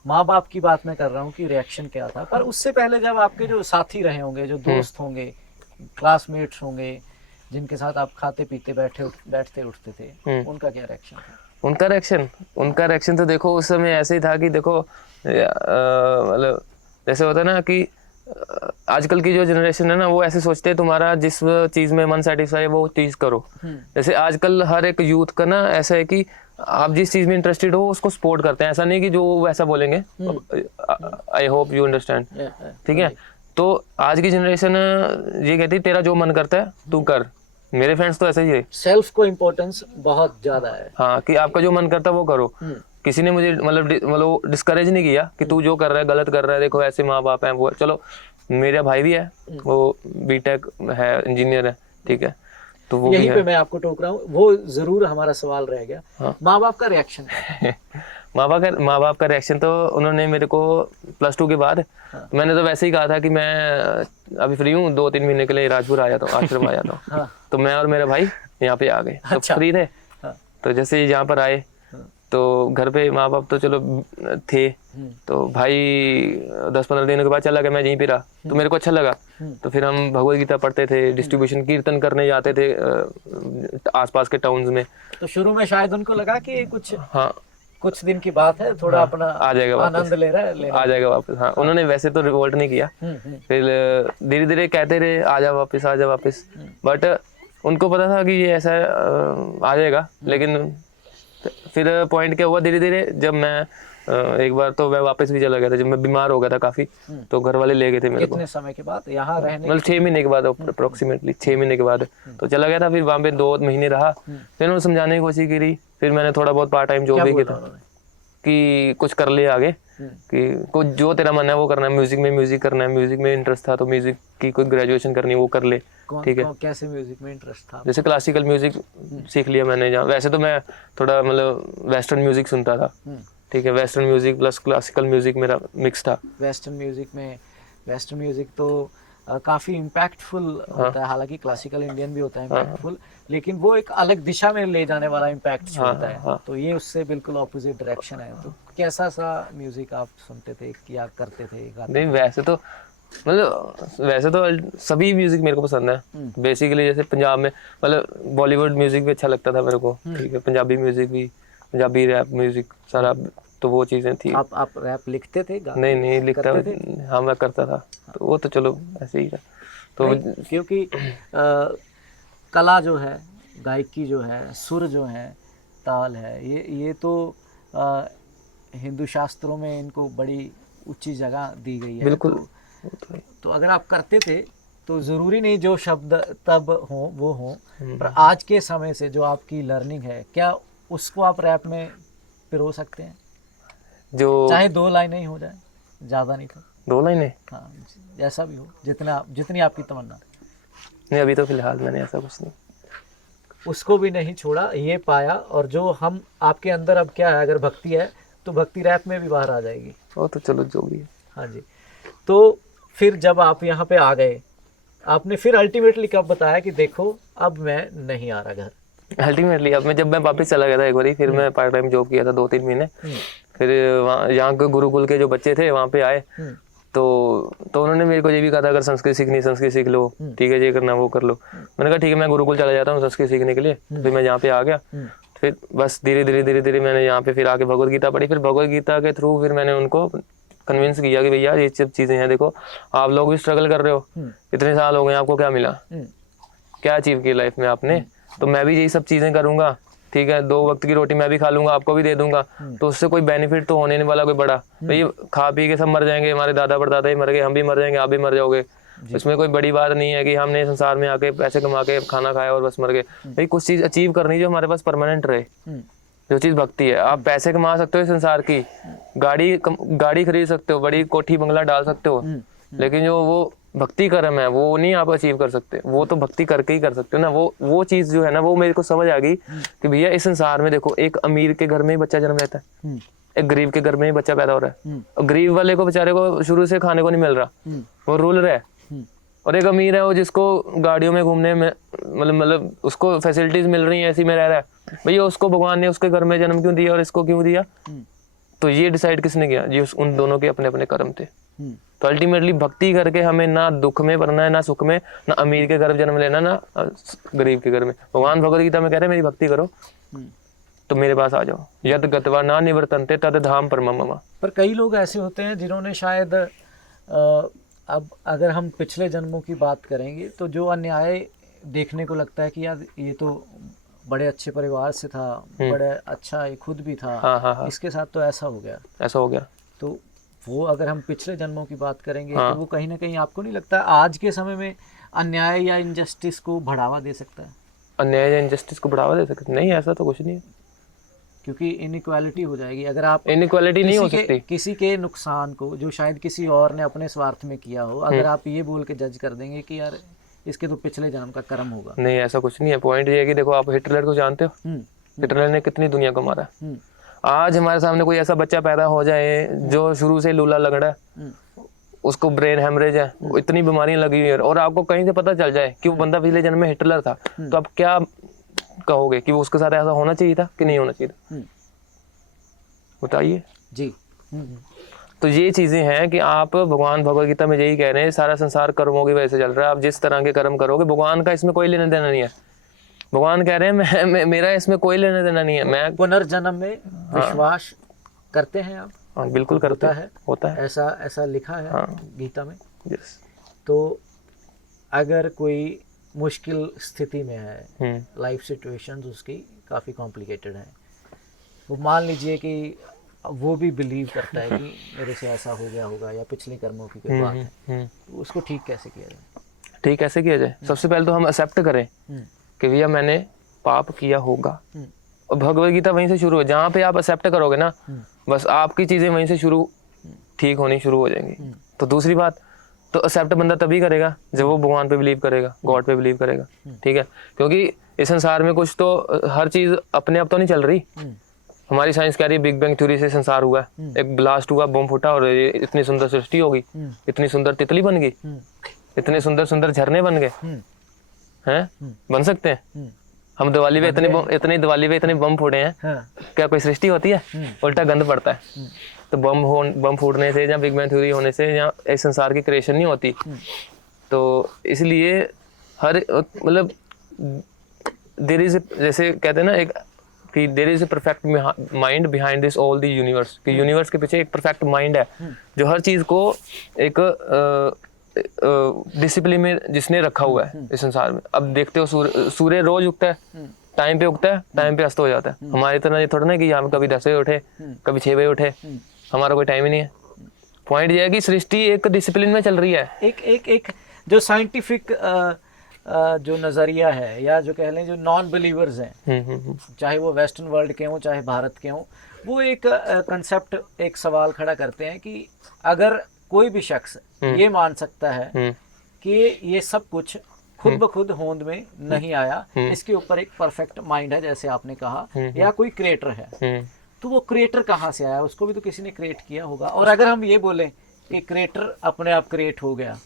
माँ बाप की बात मैं कर रहा हूँ कि रिएक्शन क्या था, पर उससे पहले जब आपके जो साथी रहे होंगे, जो दोस्त होंगे, क्लासमेट्स होंगे, जिनके साथ आप खाते पीते बैठते उठते थे, उनका क्या रिएक्शन था? उनका रिएक्शन तो देखो उस समय ऐसे ही था कि देखो मतलब जैसे होता है ना कि आजकल की जो जनरेशन है ना वो ऐसे सोचते हैं तुम्हारा जिस चीज में मन सेटिस्फाई है वो चीज करो। जैसे आजकल हर एक यूथ का ना ऐसा है कि आप जिस चीज में इंटरेस्टेड हो उसको सपोर्ट करते हैं, ऐसा नहीं कि जो वैसा बोलेंगे। आई होप यू अंडरस्टैंड, ठीक है। तो आज की जनरेशन ये कहती है तेरा जो मन करता है तू कर। मेरे फ्रेंड्स तो ऐसे ही है, सेल्फ को इम्पोर्टेंस बहुत ज्यादा है। हाँ कि आपका जो मन करता है वो करो। किसी ने मुझे मतलब डिस्करेज नहीं किया कि तू जो कर रहा है गलत कर रहा है, देखो ऐसे माँ बाप हैं वो। चलो मेरा भाई भी है, वो बीटेक है, इंजीनियर है, ठीक है। तो वो यहीं पे मैं आपको टोक रहा हूँ, वो जरूर हमारा सवाल रह गया। हाँ। माँ बाप का रिएक्शन माँ बाप का रिएक्शन तो उन्होंने मेरे को +2 के बाद, हाँ। मैंने तो वैसे ही कहा था कि मैं अभी फ्री हूँ, 2-3 महीने के लिए राजपुर आ जाता हूँ, आश्रम आ जाता हूँ। हाँ। तो मैं और मेरा भाई यहाँ पे आ गए। तो फ्री थे। हाँ। तो जैसे यहाँ पर आए तो घर पे माँ बाप तो चलो थे, तो भाई 10-15 दिनों के बाद चला गया, मैं यहीं पे रहा। तो मेरे को अच्छा लगा। तो फिर हम भगवद गीता पढ़ते थे, डिस्ट्रीब्यूशन कीर्तन करने जाते थे आसपास के टाउन्स में। तो शुरू में शायद उनको लगा कि कुछ, हाँ कुछ दिन की बात है, थोड़ा हाँ, अपना आ जाएगा आनंद ले रहा है, आ जाएगा वापस। हाँ, उन्होंने वैसे तो रिवोल्ट नहीं किया, फिर धीरे धीरे कहते रहे आ जा वापस। बट उनको पता था कि ये ऐसा आ जाएगा। लेकिन फिर पॉइंट क्या हुआ, धीरे धीरे जब मैं एक बार तो मैं वापस भी चला गया था, जब मैं बीमार हो गया था काफी। तो घर वाले ले गए थे मेरे को। कितने समय के बाद यहाँ रहने? मतलब 6 महीने के बाद, अप्रोक्सीमेटली 6 महीने के बाद तो चला गया था। फिर वहाँ पे 2 महीने रहा, फिर उन्होंने समझाने की कोशिश करी। फिर मैंने थोड़ा बहुत पार्ट टाइम जॉब भी किया था कि कुछ कर ले आगे, कि कुछ जो तेरा मन है वो करना है। म्यूजिक करना है, म्यूजिक में इंटरेस्ट था तो म्यूजिक की कोई ग्रेजुएशन करनी है वो कर ले, ठीक है। कैसे म्यूजिक में इंटरेस्ट था? जैसे क्लासिकल म्यूजिक सीख लिया मैंने। जहाँ वैसे तो मैं थोड़ा मतलब वेस्टर्न म्यूजिक सुनता था, ठीक है। Western music plus classical music मेरा मिक्स था। वेस्टर्न म्यूजिक तो काफी इम्पैक्टफुल होता है, हालांकि क्लासिकल इंडियन भी होता है इम्पैक्टफुल, लेकिन वो एक अलग दिशा में ले जाने वाला इम्पैक्ट छोड़ता है। तो ये उससे बिल्कुल ऑपोजिट डायरेक्शन है। तो कैसा सा म्यूजिक आप सुनते थे या करते थे? नहीं वैसे तो सभी म्यूजिक मेरे को पसंद है बेसिकली। जैसे पंजाब में मतलब बॉलीवुड म्यूजिक भी अच्छा लगता था मेरे को, ठीक है। पंजाबी म्यूजिक भी, पंजाबी रैप म्यूजिक सारा, तो वो चीजें थी। आप रैप लिखते थे? नहीं लिखता। हाँ मैं करता था। तो वो तो चलो ऐसे ही था। तो क्योंकि कला जो है, गायकी जो है, सुर जो है, ताल है, ये तो हिंदू शास्त्रों में इनको बड़ी ऊंची जगह दी गई है। बिल्कुल। तो अगर आप करते थे तो ज़रूरी नहीं जो शब्द तब हो वो हो, पर आज के समय से जो आपकी लर्निंग है, क्या उसको आप रैप में पिरो सकते हैं? जो चाहे 2 लाइनें ही हो जाए, ज़्यादा नहीं तो। 2 लाइनें? हाँ, जैसा भी हो, जितनी आपकी तमन्ना। नहीं, अभी तो फिलहाल मैंने ऐसा कुछ नहीं। उसको भी नहीं छोड़ा, ये पाया, और जो हम आपके अंदर अब क्या है, अगर भक्ति है तो भक्ति रैप में भी बाहर आ जाएगी। वो तो चलो जो भी है। हाँ जी। तो फिर जब आप यहाँ पे आ गए, आपने फिर अल्टीमेटली कब बताया कि देखो अब मैं नहीं आ रहा घर? अल्टीमेटली अब जब मैं वापस चला गया था एक बार, फिर मैं पार्ट टाइम जॉब किया था 2-3 महीने। फिर वहाँ यहाँ के गुरुकुल के जो बच्चे थे वहाँ पे आए, तो उन्होंने मेरे को ये भी कहा था, अगर संस्कृत सीखनी संस्कृत सीख लो, ठीक है, ये करना वो कर लो। मैंने कहा ठीक है, मैं गुरुकुल चला जाता हूँ संस्कृत सीखने के लिए। फिर मैं यहाँ पे आ गया। फिर बस धीरे धीरे मैंने यहाँ पे फिर आके भगवद गीता पढ़ी। फिर भगवद गीता के थ्रू फिर मैंने उनको कन्विंस किया कि भैया ये सब चीज़ें हैं, देखो आप लोग भी स्ट्रगल कर रहे हो, इतने साल हो गए, आपको क्या मिला, क्या अचीव किया लाइफ में आपने, तो मैं भी यही सब चीज़ें करूँगा, ठीक है, 2 वक्त की रोटी मैं भी खा लूंगा, आपको भी दे दूंगा, तो उससे कोई बेनिफिट तो होने नहीं वाला कोई बड़ा। भाई खा पी के सब मर जाएंगे, हमारे दादा परदादा ही मर गए, हम भी मर जाएंगे, आप भी मर जाओगे। इसमें कोई बड़ी बात नहीं है कि हमने संसार में आके पैसे कमा के खाना खाया और बस मर गए। भाई कुछ चीज़ अचीव करनी जो हमारे पास परमानेंट रहे, जो चीज़ भक्ति है। आप पैसे कमा सकते हो संसार की, गाड़ी खरीद सकते हो, बड़ी कोठी बंगला डाल सकते हो, लेकिन जो वो भक्ति कर्म है वो नहीं आप अचीव कर सकते। वो तो भक्ति करके ही कर सकते हो ना। वो चीज़ जो है ना, वो मेरे को समझ आ गई कि भैया इस संसार में देखो, एक अमीर के घर में ही बच्चा जन्म लेता है, एक गरीब के घर में ही बच्चा पैदा हो रहा है, और गरीब वाले को बेचारे को शुरू से खाने को नहीं मिल रहा, वो रूल रहा है। और एक अमीर है वो जिसको गाड़ियों में घूमने में मतलब उसको फैसिलिटीज मिल रही है, ऐसी में रह रहा है। भैया उसको भगवान ने उसके घर में जन्म क्यों दिया और इसको क्यों दिया? तो ये डिसाइड किसने किया? ये उन दोनों के अपने अपने कर्म थे। तो अल्टीमेटली भक्ति करके हमें ना दुख में पड़ना है, ना सुख में, ना अमीर के घर में जन्म लेना, ना गरीब के घर में। भगवान भगवद गीता में कह रहे हैं मेरी भक्ति करो तो मेरे पास आ जाओ। यद गत्वा ना निवर्तन्ते तद धाम परमम मम। पर कई लोग ऐसे होते हैं जिन्होंने शायद अब अगर हम पिछले जन्मों की बात करेंगे तो जो अन्याय देखने को लगता है कि यार ये तो बड़े अच्छे परिवार से था, बड़े अच्छा ये खुद भी था, हाँ। इसके साथ तो ऐसा हो गया, ऐसा हो गया। तो वो अगर हम पिछले जन्मों की बात करेंगे तो वो कहीं ना कहीं आपको नहीं लगता आज के समय में अन्याय या इनजस्टिस को बढ़ावा दे सकता है? अन्याय या इनजस्टिस को बढ़ावा दे सकते? नहीं, ऐसा तो कुछ नहीं है, क्योंकि इनइक्वालिटी हो जाएगी। अगर आप इनइक्वालिटी नहीं हो सकती। किसी के नुकसान को जो शायद किसी और ने अपने स्वार्थ में किया हो, अगर आप ये बोल के जज कर देंगे कि यार इसके तो पिछले जन्म का कर्म होगा, नहीं, ऐसा कुछ नहीं है। पॉइंट ये है कि देखो, आप हिटलर को जानते हो? हिटलर ने कितनी दुनिया को मारा। आज हमारे सामने कोई ऐसा बच्चा पैदा हो जाए जो शुरू से लूला लगड़ा है, उसको ब्रेन हेमरेज है, इतनी बीमारियां लगी हुई है, और आपको कहीं से पता चल जाए कि वो बंदा पिछले जन्म में हिटलर था, तो आप क्या कहोगे कि वो उसके साथ ऐसा होना चाहिए था कि नहीं होना चाहिए था? बताइए जी। तो ये चीजें हैं कि आप भगवान भगवद गीता में यही कह रहे हैं, सारा संसार कर्मों की वजह से चल रहा है। आप जिस तरह के कर्म करोगे, भगवान का इसमें कोई लेना देना नहीं है। भगवान कह रहे हैं मेरा इसमें कोई लेना देना नहीं है। मैं पुनर्जन्म में विश्वास करते हैं आप? हाँ, बिल्कुल करता है, होता है। ऐसा लिखा है गीता में। यस। तो अगर कोई मुश्किल स्थिति में है, लाइफ सिचुएशंस उसकी काफ़ी कॉम्प्लिकेटेड है, वो मान लीजिए कि वो भी बिलीव करता है कि मेरे से ऐसा हो गया होगा या पिछले कर्मों की कोई बात है, तो उसको ठीक कैसे किया जाए? ठीक कैसे किया जाए? सबसे पहले तो हम एक्सेप्ट करें कि भैया मैंने पाप किया होगा, और भगवद गीता वहीं से शुरू है। जहाँ पे आप एक्सेप्ट करोगे ना, बस आपकी चीज़ें वहीं से शुरू ठीक होनी शुरू हो जाएंगी। तो दूसरी बात, तो एक्सेप्ट बंदा तभी करेगा जब वो भगवान पे बिलीव करेगा, गॉड पे बिलीव करेगा, ठीक है? क्योंकि इस संसार में कुछ तो हर चीज़ अपने आप तो नहीं चल रही। हमारी साइंस कह रही है बिग बैंग थ्योरी से संसार हुआ है, एक ब्लास्ट हुआ, बम फूटा और ये इतनी सुंदर सृष्टि होगी, इतनी सुंदर तितली बन गई, इतने सुंदर सुंदर झरने बन गए हैं, बन सकते हैं। हम दिवाली पे इतने बम फोड़े हैं, क्या कोई सृष्टि होती है? उल्टा गंद पड़ता है। तो बम फूटने से या बिग बैंग थ्योरी होने से या इस संसार की क्रिएशन नहीं होती। तो इसलिए हर मतलब देयर इज, जैसे कहते हैं ना एक कि there is a perfect mind behind this all the universe, कि यूनिवर्स के पीछे एक परफेक्ट माइंड है जो हर चीज को एक डिसिप्लिन में जिसने रखा हुआ है इस संसार में। अब देखते हो सूर्य रोज उगता है, टाइम पे उगता है, टाइम पे अस्त हो जाता है। हमारी तरह ये थोड़ा ना कि यहाँ कभी 10 बजे उठे, कभी 6 बजे उठे, हमारा कोई टाइम ही नहीं है। पॉइंट ये है कि सृष्टि एक डिसिप्लिन में चल रही है। एक जो साइंटिफिक जो नज़रिया है, या जो कह लें जो नॉन बिलीवर्स हैं, चाहे वो वेस्टर्न वर्ल्ड के हों चाहे भारत के हों, वो एक कंसेप्ट, एक सवाल खड़ा करते हैं कि अगर कोई भी शख्स ये मान सकता है कि ये सब कुछ खुद ब खुद होंद में नहीं आया, इसके ऊपर एक परफेक्ट माइंड है जैसे आपने कहा, या कोई क्रिएटर है। तो वो क्रिएटर कहाँ से आया? उसको भी तो किसी ने क्रिएट किया होगा। और अगर हम ये बोलें कि क्रिएटर अपने आप क्रिएट हो गया,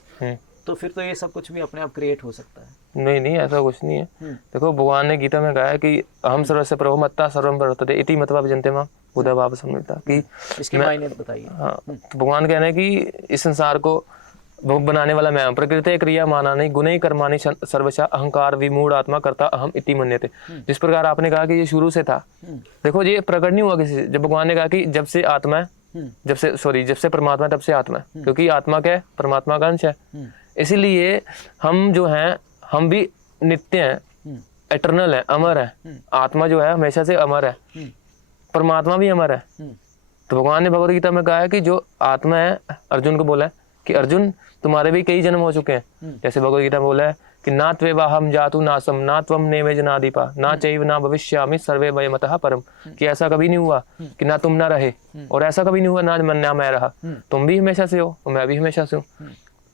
तो फिर तो ये सब कुछ भी अपने आप क्रिएट हो सकता है। नहीं नहीं, ऐसा कुछ नहीं है। देखो भगवान ने गीता में कहा है कि हम सर्वस्य प्रभु मत्ता सर्वम वर्तते इति मत्वा विजन्ते मां बुधा भाव समृता, कि इसके मायने बताइए। हाँ, तो भगवान कह रहे हैं कि इस संसार को बनाने वाला मैं हूं, प्रकृति क्रिया माना नहीं गुणे कर्माणि सर्वशा अहंकार विमूढ़ आत्मा करता अहम इति मन्यते। जिस प्रकार आपने कहा कि ये शुरू से था, देखो ये प्रकट नहीं हुआ किसी से। जब भगवान ने कहा कि जब से आत्मा है, जब से परमात्मा है तब से आत्मा है, क्योंकि आत्मा क्या है? परमात्मा का अंश है। इसीलिए हम जो हैं हम भी नित्य हैं, एटर्नल है, अमर है। आत्मा जो है हमेशा से अमर है, परमात्मा भी अमर है। तो भगवान ने भगवद गीता में कहा है कि जो आत्मा है, अर्जुन को बोला है कि अर्जुन तुम्हारे भी कई जन्म हो चुके हैं। जैसे भगवद गीता में बोला है कि ना त्वेवाहम जातु नासम ना त्वम नेमे जनादीपा ना चैव ना भविष्यामि सर्वे वयमतः परम, कि ऐसा कभी नहीं हुआ कि ना तुम ना रहे, और ऐसा कभी नहीं हुआ ना मैं रहा। तुम भी हमेशा से हो, मैं भी हमेशा से हूँ।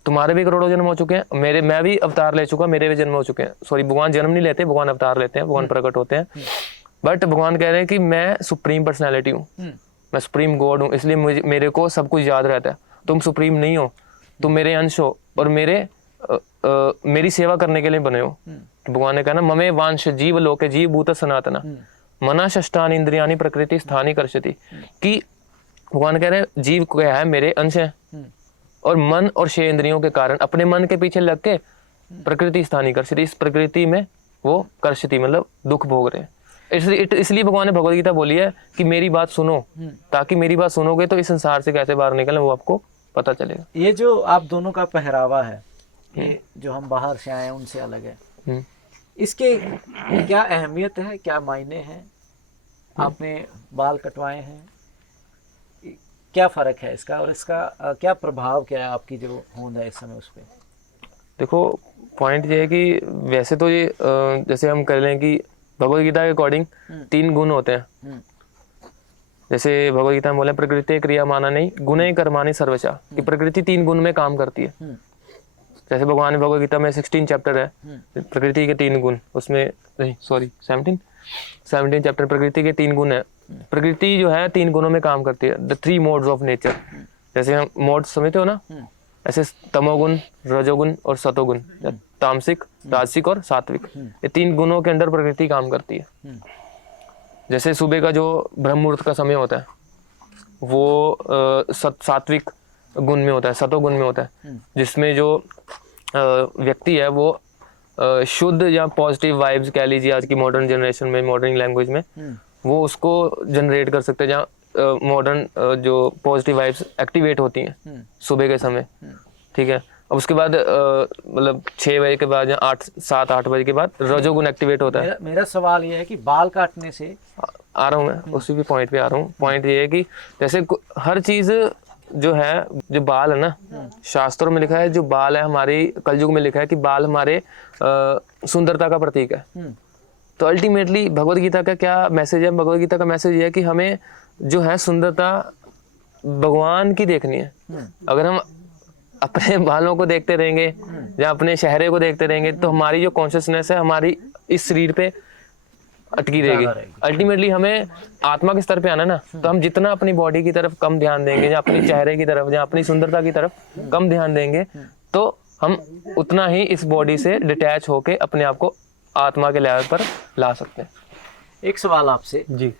तुम्हारे भी करोड़ों जन्म हो चुके हैं, मैं भी अवतार ले चुका, मेरे भी जन्म हो चुके हैं। सॉरी, भगवान जन्म नहीं लेते, भगवान अवतार लेते हैं, भगवान प्रकट होते हैं। बट भगवान कह रहे हैं कि मैं सुप्रीम पर्सनैलिटी हूँ, मैं सुप्रीम गॉड हूँ, इसलिए मेरे को सब कुछ याद रहता है। तुम सुप्रीम नहीं हो, तुम मेरे अंश हो और मेरी सेवा करने के लिए बने हो। तो भगवान ने कहा ना, ममे वांश जीव लोके जीव भूत सनातना मना षष्ठान इंद्रियानी प्रकृति स्थानी कर्षति, कि भगवान कह रहे हैं जीव क्या है? मेरे अंश है, और मन और 6 इंद्रियों के कारण अपने मन के पीछे लग के प्रकृति स्थानी कर्षति, इस प्रकृति में वो कर्षति मतलब दुख भोग रहे हैं। इसलिए भगवान ने भगवद गीता बोली है कि मेरी बात सुनो, ताकि मेरी बात सुनोगे तो इस संसार से कैसे बाहर निकलें वो आपको पता चलेगा। ये जो आप दोनों का पहरावा है, ये जो हम बाहर से आए हैं उनसे अलग है, इसके क्या अहमियत है, क्या मायने हैं? आपने बाल कटवाए हैं, क्या फर्क है इसका, और इसका क्या प्रभाव क्या है आपकी जो होंद है इस समय उस पर? देखो पॉइंट ये है कि वैसे तो ये जैसे हम कह लें कि भगवद गीता के अकॉर्डिंग 3 गुण होते हैं। जैसे भगवद गीता में बोले प्रकृति क्रिया माना नहीं गुणे कर्माणि सर्वशा, कि प्रकृति 3 गुण में काम करती है। जैसे भगवान ने भगवद गीता में 16 चैप्टर है प्रकृति के 3 गुण, उसमें नहीं सॉरी 17 चैप्टर प्रकृति के 3 गुण है। प्रकृति जो है 3 गुणों में काम करती है, द 3 मोड्स ऑफ नेचर। जैसे हम मोड्स समझते हो ना, ऐसे तमोगुण, रजोगुण और सतोगुण, तामसिक, राजसिक और सात्विक, ये 3 गुणों के अंदर प्रकृति काम करती है। जैसे सुबह का जो ब्रह्म मुहूर्त का समय होता है वो सात्विक गुण में होता है, सतोगुण में होता है, जिसमें जो व्यक्ति है वो शुद्ध या पॉजिटिव वाइब्स कह लीजिए, आज की मॉडर्न जनरेशन में, मॉडर्न लैंग्वेज में वो उसको जनरेट कर सकते हैं, जहाँ मॉडर्न जो पॉजिटिव वाइब्स एक्टिवेट होती हैं सुबह के समय। ठीक है, अब उसके बाद मतलब 6 बजे के बाद या 7-8 बजे के बाद रजोगुण एक्टिवेट होता है। मेरा सवाल ये है कि बाल काटने से आ रहा हूँ मैं, उसी भी पॉइंट पे आ रहा हूँ। पॉइंट ये है कि जैसे हर चीज जो है, जो बाल है ना, शास्त्रों में लिखा है जो बाल है हमारी, कलयुग में लिखा है कि बाल हमारे सुंदरता का प्रतीक है। तो अल्टीमेटली भगवद गीता का क्या मैसेज है? भगवद गीता का मैसेज ये है कि हमें जो है सुंदरता भगवान की देखनी है। अगर हम अपने बालों को देखते रहेंगे या अपने चेहरे को देखते रहेंगे तो हमारी जो कॉन्शियसनेस है हमारी इस शरीर पे अटकी रहेगी। अल्टीमेटली हमें आत्मा के स्तर पे आना ना, तो हम जितना अपनी बॉडी की तरफ कम ध्यान देंगे या अपने चेहरे की तरफ या अपनी सुंदरता की तरफ कम ध्यान देंगे, तो हम उतना ही इस बॉडी से डिटैच होके अपने आप को आत्मा के लेवल पर ला सकते हैं। एक सवाल आपसे जी,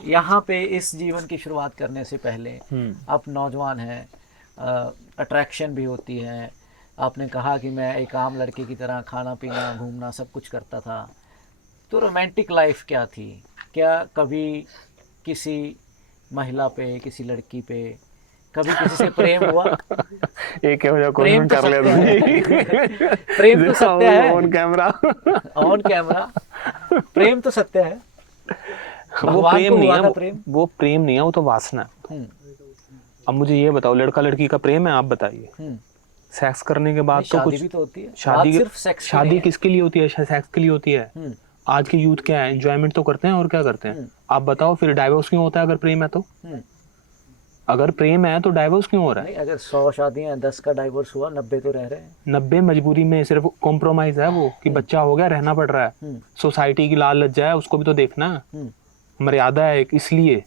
यहाँ पे इस जीवन की शुरुआत करने से पहले आप नौजवान हैं, अट्रैक्शन भी होती है, आपने कहा कि मैं एक आम लड़के की तरह खाना पीना घूमना सब कुछ करता था, तो रोमांटिक लाइफ क्या थी? क्या कभी किसी महिला पे, किसी लड़की पे कभी किसी से प्रेम हुआ? एक प्रेम तो सत्य है। प्रेम तो सत्य है, ऑन कैमरा प्रेम तो सत्य है। वो प्रेम नहीं है, वो प्रेम नहीं है, वो तो वासना है। अब मुझे ये बताओ, लड़का लड़की का प्रेम है? आप बताइए। सेक्स करने के बाद तो कुछ भी तो होती है। शादी किसके लिए होती है? सेक्स के लिए होती है। आज की यूथ क्या है, एंजॉयमेंट तो करते हैं और क्या करते हैं? आप बताओ, फिर डाइवोर्स क्यों होता है अगर प्रेम है तो? अगर प्रेम है तो डाइवोर्स क्यों हो रहा है? नहीं, अगर 100 शादियां 10 का डाइवोर्स हुआ, 90 तो रह रहे हैं। 90 मजबूरी में सिर्फ कॉम्प्रोमाइज है वो कि बच्चा हो गया रहना पड़ रहा है। सोसाइटी की लाल लज्जा है, उसको भी तो देखना है, मर्यादा है एक, इसलिए।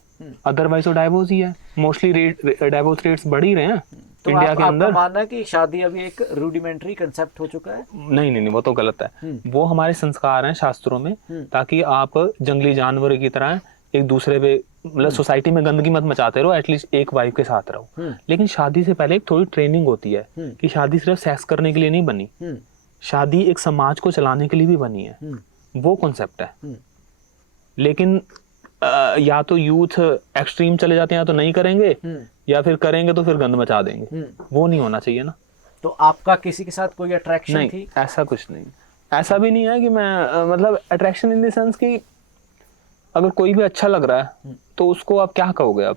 अदरवाइज तो डाइवोर्स ही है। मोस्टली डाइवोर्स रेट्स बढ़ ही रहे हैं तो इंडिया के अंदर। आपका मानना है कि शादी अभी एक रूडिमेंट्री कंसेप्ट हो चुका है? नहीं नहीं नहीं, वो तो गलत है। वो हमारे संस्कार हैं शास्त्रों में, ताकि आप जंगली जानवर की तरह एक दूसरे पे, मतलब सोसाइटी में गंदगी मत मचाते रहो, एटलीस्ट एक वाइफ के साथ रहो। लेकिन शादी से पहले एक थोड़ी ट्रेनिंग होती है कि शादी सिर्फ सेक्स करने के लिए नहीं बनी, शादी एक समाज को चलाने के लिए भी बनी है। वो कॉन्सेप्ट है। लेकिन या तो यूथ एक्सट्रीम चले जाते हैं, या तो नहीं करेंगे, या फिर करेंगे तो फिर गंद मचा देंगे। वो नहीं होना चाहिए ना। तो आपका किसी के साथ कोई अट्रैक्शन थी? ऐसा कुछ नहीं। ऐसा भी नहीं है कि मैं मतलब अट्रैक्शन इन द सेंस कि अगर कोई भी अच्छा लग रहा है तो उसको आप क्या कहोगे? अब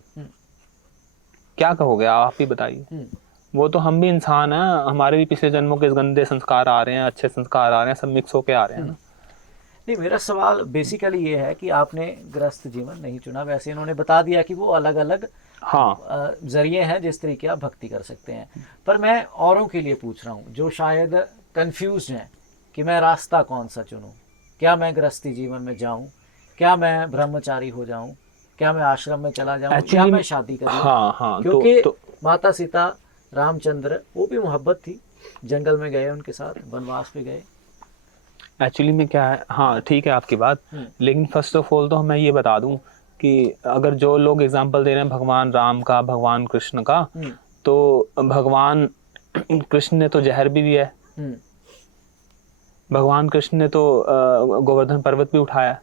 क्या कहोगे आप ही बताइए। वो तो हम भी इंसान हैं, हमारे भी पिछले जन्मों के गंदे संस्कार आ रहे हैं, अच्छे संस्कार आ रहे हैं, सब मिक्स होके आ रहे हैं ना। नहीं, मेरा सवाल बेसिकली ये है कि आपने गृहस्थ जीवन नहीं चुना। वैसे इन्होंने बता दिया कि वो अलग अलग जरिए हैं जिस तरीके आप भक्ति कर सकते हैं। पर मैं औरों के लिए पूछ रहा हूँ जो शायद कंफ्यूज हैं कि मैं रास्ता कौन सा चुनूं। क्या मैं गृहस्थी जीवन में जाऊं? क्या मैं ब्रह्मचारी हो जाऊं? क्या मैं आश्रम में चला जाऊं? क्या मैं शादी करूं? क्योंकि माता सीता, रामचंद्र, वो भी मोहब्बत थी, जंगल में गए, उनके साथ वनवास पे गए। एक्चुअली में क्या है, हाँ ठीक है आपकी बात, लेकिन फर्स्ट ऑफ ऑल तो मैं ये बता दूं कि अगर जो लोग एग्जांपल दे रहे हैं भगवान राम का, भगवान कृष्ण का, तो भगवान कृष्ण ने तो जहर भी दिया है। भगवान कृष्ण ने तो गोवर्धन पर्वत भी उठाया।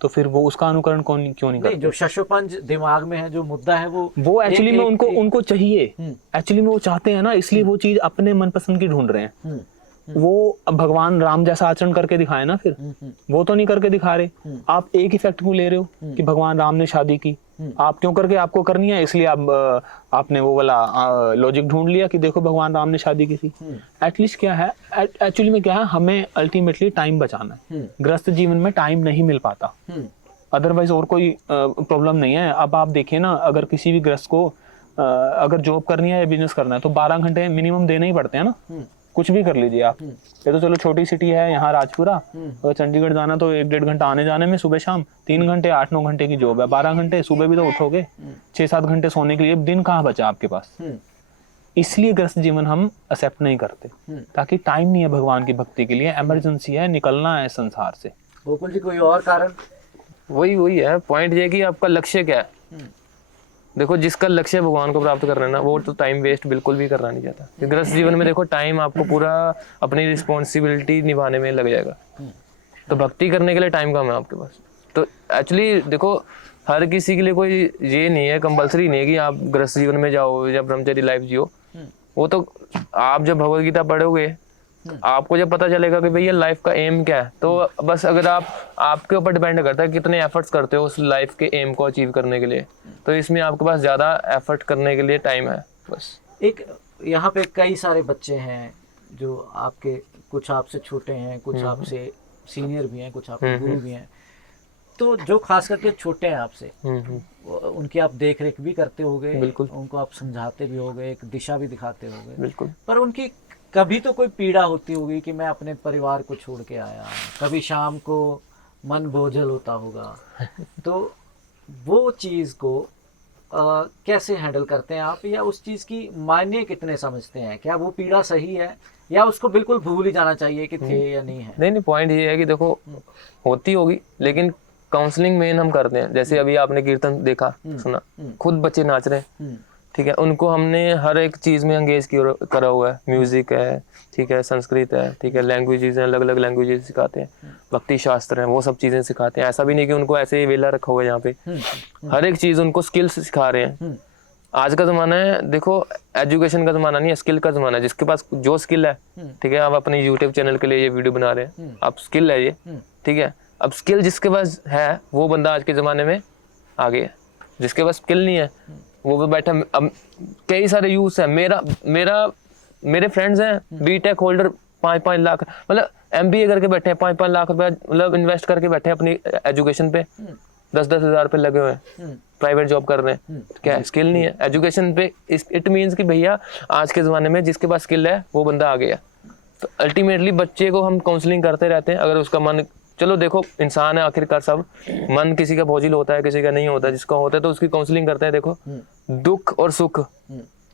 तो फिर वो उसका अनुकरण क्यों नहीं करते? जो शशोपंज दिमाग में है, जो मुद्दा है, वो एक्चुअली में उनको चाहिए। एक्चुअली में वो चाहते हैं ना, इसलिए वो चीज अपने मनपसंद की ढूंढ रहे हैं। वो भगवान राम जैसा आचरण करके दिखाए ना, फिर वो तो नहीं करके दिखा रहे। आप एक इफेक्ट क्यों ले रहे हो कि भगवान राम ने शादी की, आप क्यों करके आपको करनी है, इसलिए आपने वो वाला लॉजिक ढूंढ लिया कि देखो भगवान राम ने शादी की थी। एटलीस्ट क्या है, एक्चुअली में क्या है, हमें अल्टीमेटली टाइम बचाना है। गृहस्थ जीवन में टाइम नहीं मिल पाता, अदरवाइज और कोई प्रॉब्लम नहीं है। अब आप देखिए ना, अगर किसी भी गृहस्थ को अगर जॉब करनी है या बिजनेस करना है तो 12 घंटे मिनिमम देने ही पड़ते हैं ना। कुछ भी कर लीजिए आप, ये तो चलो छोटी सिटी है यहाँ राजपुरा, अगर चंडीगढ़ जाना तो 1-1.5 घंटा आने जाने में, सुबह शाम 3 घंटे, 8-9 घंटे की जॉब है, 12 घंटे, सुबह भी तो उठोगे, 6-7 घंटे सोने के लिए, दिन कहाँ बचा आपके पास। इसलिए गृहस्थ जीवन हम एक्सेप्ट नहीं करते, ताकि टाइम नहीं है भगवान की भक्ति के लिए, इमरजेंसी है, निकलना है संसार से। गोकुल जी, कोई और कारण? वही है पॉइंट, ये कि आपका लक्ष्य क्या है। देखो, जिसका लक्ष्य भगवान को प्राप्त करना है ना, वो तो टाइम वेस्ट बिल्कुल भी करना नहीं चाहता। गृहस्थ जीवन में देखो, टाइम आपको पूरा अपनी रिस्पॉन्सिबिलिटी निभाने में लग जाएगा, तो भक्ति करने के लिए टाइम कम है आपके पास। तो एक्चुअली देखो, हर किसी के लिए कोई ये नहीं है, कंपलसरी नहीं है कि आप गृहस्थ जीवन में जाओ या ब्रह्मचर्य लाइफ जियो। वो तो आप जब भगवद गीता पढ़ोगे, आपको जब पता चलेगा कि भैया लाइफ का एम क्या है, तो बस अगर आपके ऊपर डिपेंड करता है कितने एफर्ट्स करते हो उस लाइफ के एम को अचीव करने के लिए। तो इसमें आपके पास ज़्यादा एफर्ट करने के लिए टाइम है बस। एक यहाँ पे कई सारे बच्चे हैं जो आपके, कुछ आपसे छोटे हैं, कुछ आपसे सीनियर भी हैं, कुछ आपके गुरु भी हैं। तो जो खास करके छोटे हैं आपसे, उनकी आप देख रेख भी करते होगे, बिल्कुल, उनको आप समझाते भी होगे, एक दिशा भी दिखाते होगे, बिल्कुल। पर उनकी कभी तो कोई पीड़ा होती होगी कि मैं अपने परिवार को छोड़ के आया, कभी शाम को मन बोझल होता होगा। तो वो चीज़ को कैसे हैंडल करते हैं आप, या उस चीज़ की मायने कितने समझते हैं? क्या वो पीड़ा सही है, या उसको बिल्कुल भूल ही जाना चाहिए कि थे या नहीं है? नहीं, पॉइंट ये है कि देखो, होती होगी, लेकिन काउंसलिंग मेन हम करते हैं। जैसे अभी आपने कीर्तन देखा, सुना, खुद बच्चे नाच रहे हैं, ठीक है, उनको हमने हर एक चीज़ में एंगेज करा हुआ है। म्यूजिक है, ठीक है, संस्कृत है, ठीक है, लैंग्वेजेस हैं, अलग अलग लैंग्वेजेस सिखाते हैं, भक्ति शास्त्र हैं, वो सब चीज़ें सिखाते हैं। ऐसा भी नहीं कि उनको ऐसे ही वेला रखा हुआ है यहाँ पे, हर एक चीज़ उनको स्किल्स सिखा रहे हैं। आज का ज़माना है, देखो, एजुकेशन का ज़माना नहीं है, स्किल का ज़माना है। जिसके पास जो स्किल है, ठीक है, आप अपने यूट्यूब चैनल के लिए ये वीडियो बना रहे हैं, आप स्किल है ये, ठीक है। अब स्किल जिसके पास है वो बंदा आज के ज़माने में आगे है। जिसके पास स्किल नहीं है वो भी बैठा। अब कई सारे यूथ हैं, मेरे फ्रेंड्स हैं बीटेक होल्डर, 5-5 लाख, मतलब MBA करके बैठे हैं, 5-5 लाख रुपया मतलब इन्वेस्ट करके बैठे हैं अपनी एजुकेशन पे, 10-10 हज़ार रुपये लगे हुए हैं। प्राइवेट जॉब कर रहे हैं, क्या स्किल नहीं है एजुकेशन पे। इट मीन्स कि भैया आज के ज़माने में जिसके पास स्किल है वो बंदा आ गया। तो अल्टीमेटली बच्चे को हम काउंसलिंग करते रहते हैं, अगर उसका मन, चलो देखो इंसान है आखिरकार, सब मन किसी का बोझिल होता है, किसी का नहीं होता, जिसका होता है तो उसकी काउंसलिंग करते हैं। देखो दुख और सुख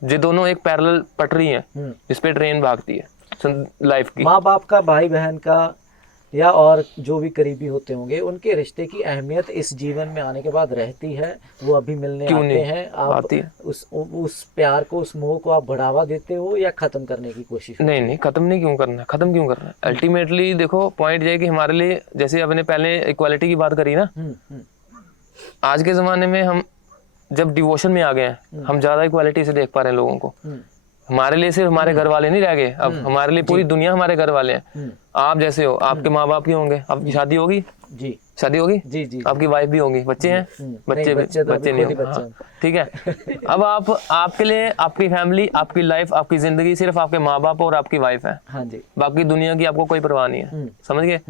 ये दोनों एक पैरेलल पटरी है जिस पे ट्रेन भागती है लाइफ की। माँ बाप का, भाई बहन का, या और जो भी करीबी होते होंगे, उनके रिश्ते की अहमियत इस जीवन में आने के बाद रहती है। वो अभी मिलने आते हैं, आप उस प्यार को, उस मोह को आप बढ़ावा देते हो या खत्म करने की कोशिश? नहीं, खत्म नहीं क्यों करना है, खत्म क्यों करना है? अल्टीमेटली देखो पॉइंट ये है कि हमारे लिए, जैसे अपने पहले इक्वालिटी की बात करी ना, आज के जमाने में हम जब डिवोशन में आ गए हैं, हम ज्यादा इक्वालिटी से देख पा रहे हैं लोगों को। हमारे लिए सिर्फ हमारे घर वाले नहीं रह गए, अब हमारे लिए पूरी दुनिया हमारे घर वाले हैं। आप जैसे हो, आपके माँ बाप भी होंगे, आपकी शादी होगी जी, शादी होगी जी जी, आपकी वाइफ भी होगी, बच्चे हैं, बच्चे नहीं होंगे, ठीक है। अब आपके लिए आपकी फैमिली, आपकी लाइफ, आपकी जिंदगी सिर्फ आपके माँ बाप और आपकी वाइफ है। हाँ जी, बाकी दुनिया की आपको कोई परवाह नहीं है, समझ गए?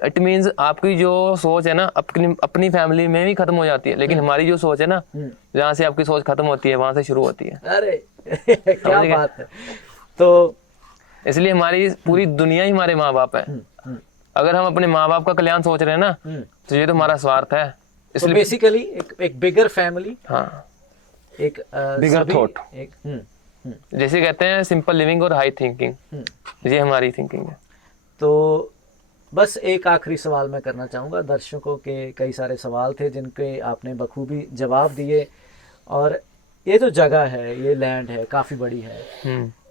इट मीन्स आपकी जो सोच है ना अपनी फैमिली में भी खत्म हो जाती है, लेकिन हमारी जो सोच है ना, जहाँ से आपकी सोच खत्म होती है वहां से शुरू होती है। अरे क्या बात है। तो इसलिए हमारी पूरी दुनिया ही हमारे माँ बाप है। अगर हम अपने माँ बाप का कल्याण सोच रहे हैं ना, तो ये तो हमारा स्वार्थ है। इसलिए बेसिकली एक बिगर फैमिली, हाँ, एक बिगर थॉट, जैसे कहते हैं सिंपल लिविंग और हाई थिंकिंग, ये हमारी थिंकिंग है। तो बस एक आखिरी सवाल मैं करना चाहूँगा। दर्शकों के कई सारे सवाल थे जिनके आपने बखूबी जवाब दिए। और ये जो जगह है, ये लैंड है, काफ़ी बड़ी है,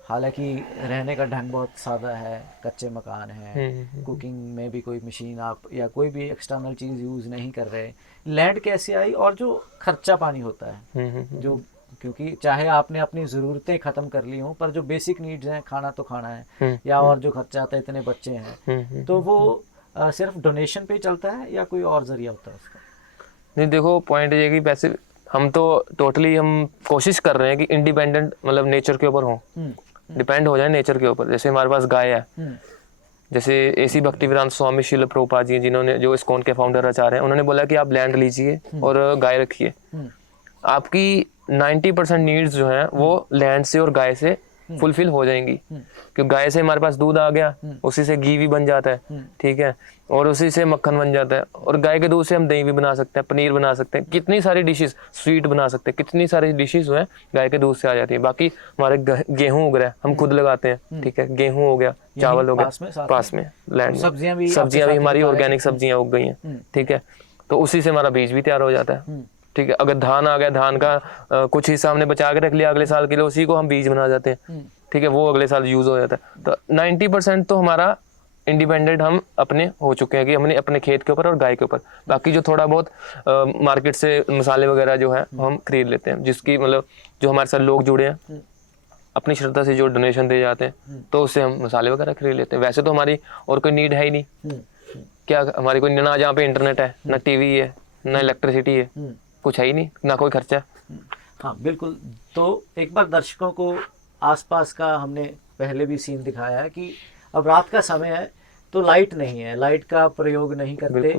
हालांकि रहने का ढंग बहुत सादा है, कच्चे मकान हैं, कुकिंग में भी कोई मशीन आप या कोई भी एक्सटर्नल चीज़ यूज़ नहीं कर रहे। लैंड कैसे आई? और जो खर्चा पानी होता है, जो, क्योंकि चाहे आपने अपनी ज़रूरतें ख़त्म कर ली हों, पर जो बेसिक नीड्स हैं, खाना तो खाना है, या और जो खर्चा आता है, इतने बच्चे हैं, तो वो सिर्फ डोनेशन पे ही चलता है या कोई और ज़रिया होता है उसका? नहीं, देखो पॉइंट ये कि पैसे, हम तो टोटली हम कोशिश कर रहे हैं कि इंडिपेंडेंट, मतलब नेचर के ऊपर हो, डिपेंड हो जाए नेचर के ऊपर। जैसे हमारे पास गाय है, जैसे AC भक्तिवेदांत स्वामी शिल प्रभुपाद जी, जिन्होंने, जो इस्कॉन के फाउंडर आचार्य हैं, उन्होंने बोला कि आप लैंड लीजिए और गाय रखिए। आपकी 90% नीड्स जो हैं वो लैंड से और गाय से फुलफिल हो जाएंगी, क्योंकि गाय से हमारे पास दूध आ गया, उसी से घी भी बन जाता है, ठीक है, और उसी से मक्खन बन जाता है, और गाय के दूध से हम दही भी बना सकते हैं, पनीर बना सकते हैं, कितनी सारी डिशेस, स्वीट बना सकते हैं, कितनी सारी डिशेस जो है गाय के दूध से आ जाती है। बाकी हमारे गेहूं उग रहा है, हम खुद लगाते हैं, ठीक है, गेहूं हो गया, चावल हो गया, पास में लैंड, सब्जियां भी हमारी ऑर्गेनिक सब्जियां उग गई हैं, ठीक है, तो उसी से हमारा बीज भी तैयार हो जाता है, ठीक है। अगर धान आ गया, धान का कुछ हिस्सा हमने बचा के रख लिया अगले साल के लिए, उसी को हम बीज बना जाते हैं, ठीक है, वो अगले साल यूज हो जाता है। तो 90% तो हमारा इंडिपेंडेंट हम अपने हो चुके हैं कि हमने अपने खेत के ऊपर और गाय के ऊपर। बाकी जो थोड़ा बहुत मार्केट से मसाले वगैरह जो है हम खरीद लेते हैं, जिसकी मतलब जो हमारे साथ लोग जुड़े हैं अपनी श्रद्धा से, जो डोनेशन दे जाते हैं, तो उससे हम मसाले वगैरह खरीद लेते हैं। वैसे तो हमारी और कोई नीड है ही नहीं, क्या हमारी कोई, ना जहाँ पे इंटरनेट है, ना टीवी है, ना इलेक्ट्रिसिटी है, कुछ है ही नहीं, ना कोई खर्चा। हाँ बिल्कुल। तो एक बार दर्शकों को आसपास का हमने पहले भी सीन दिखाया है कि अब रात का समय है, तो लाइट नहीं है, लाइट का प्रयोग नहीं करते,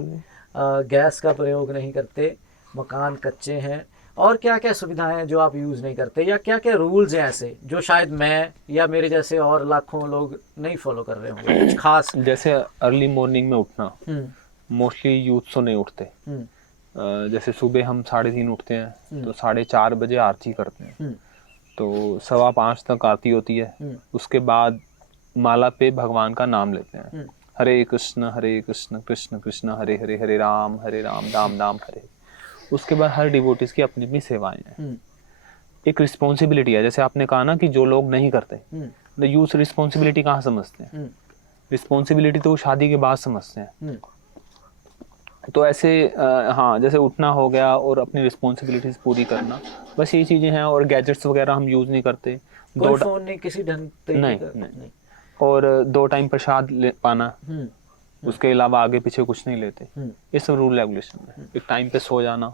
गैस का प्रयोग नहीं करते, मकान कच्चे हैं, और क्या क्या सुविधाएं हैं जो आप यूज़ नहीं करते, या क्या क्या रूल्स हैं ऐसे जो शायद मैं या मेरे जैसे और लाखों लोग नहीं फॉलो कर रहे होंगे, कुछ खास? जैसे अर्ली मॉर्निंग में उठना, मोस्टली यूथ तो नहीं उठते। जैसे सुबह हम 3:30 उठते हैं, तो 4:30 बजे आरती करते हैं, तो 5:15 तक आरती होती है। उसके बाद माला पे भगवान का नाम लेते हैं, हरे कृष्ण कृष्ण कृष्ण हरे हरे, हरे राम राम राम हरे। उसके बाद हर डिवोटीज की अपनी अपनी सेवाएं हैं। एक रिस्पॉन्सिबिलिटी है, जैसे आपने कहा ना कि जो लोग नहीं करते, यूथ रिस्पॉन्सिबिलिटी कहाँ समझते हैं? रिस्पॉन्सिबिलिटी तो शादी के बाद समझते हैं। तो ऐसे हाँ, जैसे उठना हो गया और अपनी रिस्पॉन्सिबिलिटीज पूरी करना, बस ये चीजें हैं। और गैजेट्स वगैरह हम यूज नहीं करते, कोई फोन नहीं, किसी ढंग नहीं। और 2 टाइम प्रसाद पाना, उसके अलावा आगे पीछे कुछ नहीं लेते। ये सब रूल रेगुलेशन है। एक टाइम पे सो जाना।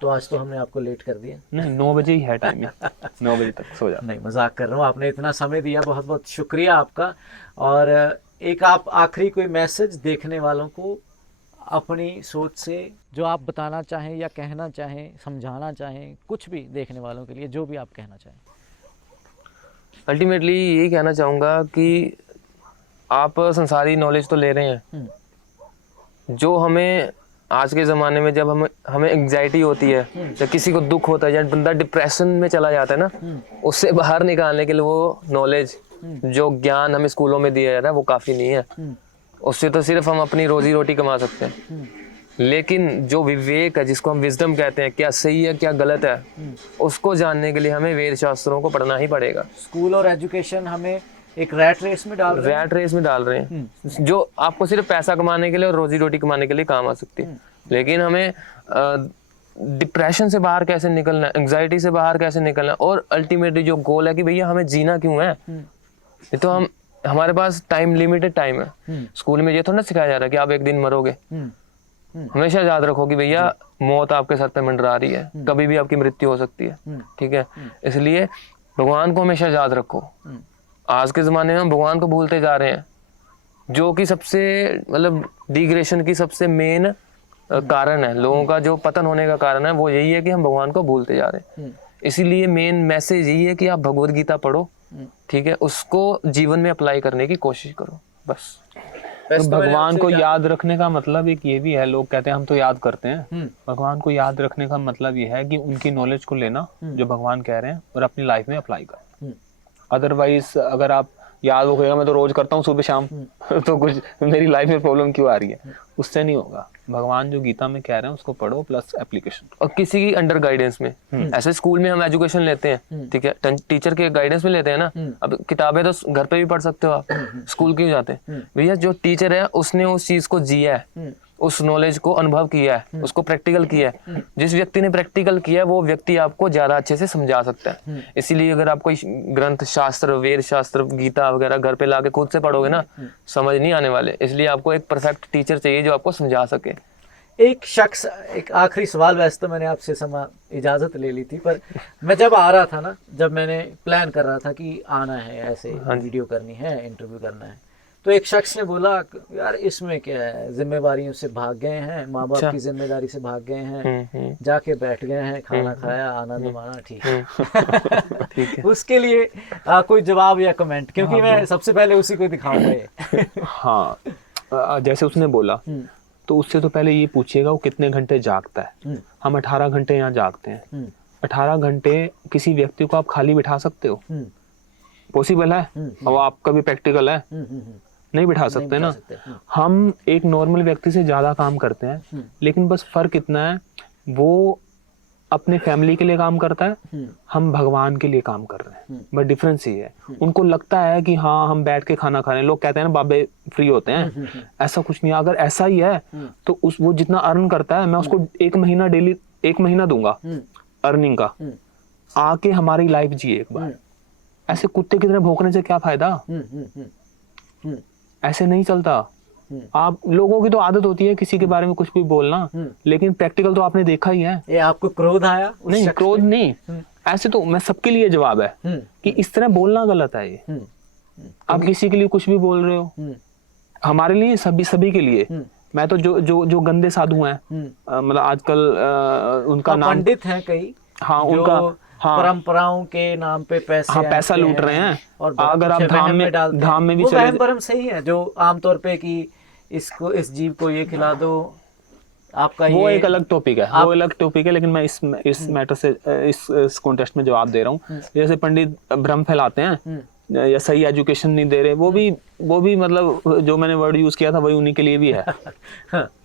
तो आज तो हमने आपको लेट कर दिया। नहीं, 9 बजे ही है टाइम, 9 बजे तक सो जाना। नहीं, मजाक कर रहा हूँ, आपने इतना समय दिया, बहुत बहुत शुक्रिया आपका। और एक आप आखिरी कोई मैसेज देखने वालों को अपनी सोच से जो आप बताना चाहें या कहना चाहें, समझाना चाहें, कुछ भी देखने वालों के लिए जो भी आप कहना चाहें। अल्टीमेटली यही कहना चाहूँगा कि आप संसारी नॉलेज तो ले रहे हैं, जो हमें आज के ज़माने में जब हमें एंग्जाइटी होती है या किसी को दुख होता है या बंदा डिप्रेशन में चला जाता है ना, उससे बाहर निकालने के लिए वो नॉलेज जो ज्ञान हमें स्कूलों में दिया जा रहा है वो काफ़ी नहीं है। उससे तो सिर्फ हम अपनी रोजी रोटी कमा सकते हैं, लेकिन जो विवेक है जिसको हम विजडम कहते हैं, क्या सही है क्या गलत है, उसको जानने के लिए हमें वेद शास्त्रों को पढ़ना ही पड़ेगा। स्कूल और एजुकेशन हमें एक रैट रेस में डाल रहे हैं जो आपको सिर्फ पैसा कमाने के लिए और रोजी रोटी कमाने के लिए काम आ सकती है। लेकिन हमें डिप्रेशन से बाहर कैसे निकलना है, एंग्जाइटी से बाहर कैसे निकलना है, और अल्टीमेटली जो गोल है कि भैया हमें जीना क्यों है। ये तो हमारे पास टाइम, लिमिटेड टाइम है। स्कूल में ये थोड़ा ना सिखाया जा रहा है कि आप एक दिन मरोगे। हमेशा याद रखो कि भैया मौत आपके सर पे मंडरा रही है, कभी भी आपकी मृत्यु हो सकती है। ठीक है, इसलिए भगवान को हमेशा याद रखो। आज के ज़माने में हम भगवान को भूलते जा रहे हैं, जो कि सबसे मतलब डिग्रेडेशन की सबसे मेन कारण है। लोगों का जो पतन होने का कारण है वो यही है कि हम भगवान को भूलते जा रहे हैं। इसीलिए मेन मैसेज यही है कि आप भगवद गीता पढ़ो, ठीक है, उसको जीवन में अप्लाई करने की कोशिश करो, बस। तो भगवान को याद रखने का मतलब एक ये भी है, लोग कहते हैं हम तो याद करते हैं। भगवान को याद रखने का मतलब ये है कि उनकी नॉलेज को लेना जो भगवान कह रहे हैं और अपनी लाइफ में अप्लाई करना। अदरवाइज अगर आप याद हो गया मैं तो रोज करता हूँ सुबह शाम तो कुछ मेरी लाइफ में प्रॉब्लम क्यों आ रही है, उससे नहीं होगा। भगवान जो गीता में कह रहे हैं उसको पढ़ो प्लस एप्लीकेशन। और किसी की अंडर गाइडेंस में, ऐसे स्कूल में हम एजुकेशन लेते हैं, ठीक है, टीचर के गाइडेंस में लेते हैं ना। अब किताबें तो घर पे भी पढ़ सकते हो आप, स्कूल क्यों जाते हैं भैया? जो टीचर है उसने उस चीज को जिया है, उस नॉलेज को अनुभव किया है, उसको प्रैक्टिकल किया है। जिस व्यक्ति ने प्रैक्टिकल किया है वो व्यक्ति आपको ज्यादा अच्छे से समझा सकता है। इसीलिए अगर आप कोई ग्रंथ, शास्त्र, वेद शास्त्र, गीता वगैरह घर पे लाके खुद से पढ़ोगे ना, समझ नहीं आने वाले। इसलिए आपको एक परफेक्ट टीचर चाहिए जो आपको समझा सके। एक शख्स, एक आखिरी सवाल, वैसे तो मैंने आपसे इजाजत ले ली थी, पर मैं जब आ रहा था ना, जब मैंने प्लान कर रहा था कि आना है, ऐसे वीडियो करनी है, इंटरव्यू करना है, तो एक शख्स ने बोला यार इसमें क्या है, जिम्मेवारियों से भाग गए हैं, माँ बाप की जिम्मेदारी से भाग गए हैं, जाके बैठ गए हैं, खाना खाया, आनंद माना, ठीक है। ठीक है। उसके लिए कोई जवाब या कमेंट, क्योंकि मैं सबसे पहले उसी को दिखाऊंगा। हाँ, जैसे उसने बोला तो उससे तो पहले ये पूछिएगा वो कितने घंटे जागता है। हम 18 घंटे यहाँ जागते हैं। 18 घंटे किसी व्यक्ति को आप खाली बिठा सकते हो? पॉसिबल है? और आपका भी प्रैक्टिकल है? नहीं बिठा सकते ना। हम एक नॉर्मल व्यक्ति से ज्यादा काम करते हैं, लेकिन बस फर्क इतना है वो अपने फैमिली के लिए काम करता है, हम भगवान के लिए काम कर रहे हैं। बट डिफरेंस ये है, उनको लगता है कि हाँ हम बैठ के खाना खा रहे हैं। लोग कहते हैं ना बाबे फ्री होते हैं, ऐसा कुछ नहीं। अगर ऐसा ही है तो वो जितना अर्न करता है मैं उसको 1 महीना डेली 1 महीना दूंगा अर्निंग का, आके हमारी लाइफ जिए एक बार। ऐसे कुत्ते की तरह भौंकने से क्या फायदा? ऐसे नहीं चलता। आप लोगों की तो आदत होती है किसी के बारे में कुछ भी बोलना, लेकिन प्रैक्टिकल तो आपने देखा ही है। ये आपको क्रोध आया? नहीं, क्रोध नहीं, ऐसे तो मैं सबके लिए जवाब है कि इस तरह बोलना गलत है। ये आप किसी के लिए कुछ भी बोल रहे हो, हमारे लिए सभी के लिए। मैं तो जो गंदे साधु हैं, मतलब आजकल उनका नाम पंडित है कई, हाँ उनका परंपराओं के नाम पे पैसा लूट रहे हैं। और अगर आप धाम में भी चले, वहम भरम सही है जो आमतौर पे कि इस जीव को ये खिला दो, आपका वो एक अलग टॉपिक है, वो अलग टॉपिक है। लेकिन मैं इस मैटर से इस कॉन्टेस्ट में जवाब दे रहा हूँ। जैसे पंडित भ्रम फैलाते हैं या सही एजुकेशन नहीं दे रहे, वो भी मतलब जो मैंने वर्ड यूज किया था वही उन्हीं के लिए भी है।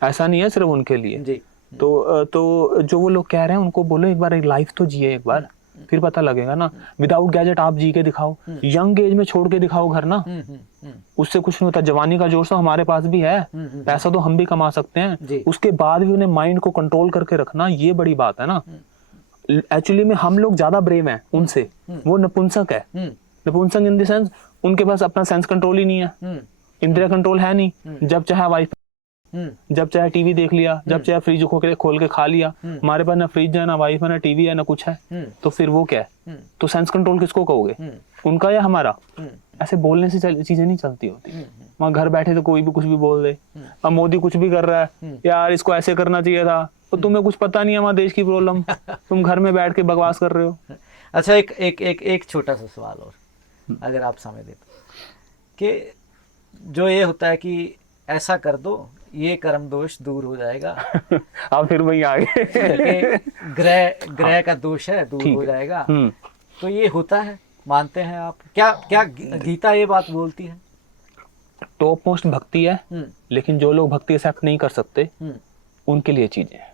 ऐसा नहीं है सिर्फ उनके लिए जी। तो जो वो लोग कह रहे हैं उनको बोलो एक बार एक लाइफ तो जिए एक बार, फिर पता लगेगा ना। विदाउट गैजेट आप जी के दिखाओ, यंग एज में छोड़ के दिखाओ घर ना, उससे कुछ नहीं होता। जवानी का जोश तो हमारे पास भी है, पैसा तो हम भी कमा सकते हैं, उसके बाद भी उन्हें माइंड को कंट्रोल करके रखना, ये बड़ी बात है ना। एक्चुअली में हम लोग ज्यादा ब्रेव हैं उनसे, वो नपुंसक है। नपुंसक इन द सेंस उनके पास अपना सेंस कंट्रोल ही नहीं है, इंद्रिय कंट्रोल है नहीं। जब चाहे वाइफ, जब चाहे टीवी देख लिया, जब चाहे फ्रिज खोल के खा लिया। हमारे पास ना फ्रिज है, ना वाइफ है, ना टीवी है, ना कुछ है, तो फिर वो क्या है? तो सेंस कंट्रोल किसको कहोगे, उनका या हमारा? ऐसे बोलने से चीजें नहीं चलती होती। वहाँ घर बैठे तो कोई भी कुछ भी बोल दे। अब मोदी कुछ भी कर रहा है, यार इसको ऐसे करना चाहिए था, तो तुम्हें कुछ पता नहीं है वहाँ देश की प्रॉब्लम, तुम घर में बैठ के बकवास कर रहे हो। अच्छा, एक छोटा सा सवाल और अगर आप समय दे तो, कि जो ये होता है कि ऐसा कर दो ये कर्म दोष दूर हो जाएगा, आप फिर वही आगे ये ग्रह का दोष है, दूर हो जाएगा, तो ये होता है, मानते हैं आप? क्या गीता ये बात बोलती है? टॉप मोस्ट भक्ति है, लेकिन जो लोग भक्ति एक्सेप्ट नहीं कर सकते उनके लिए चीजें हैं।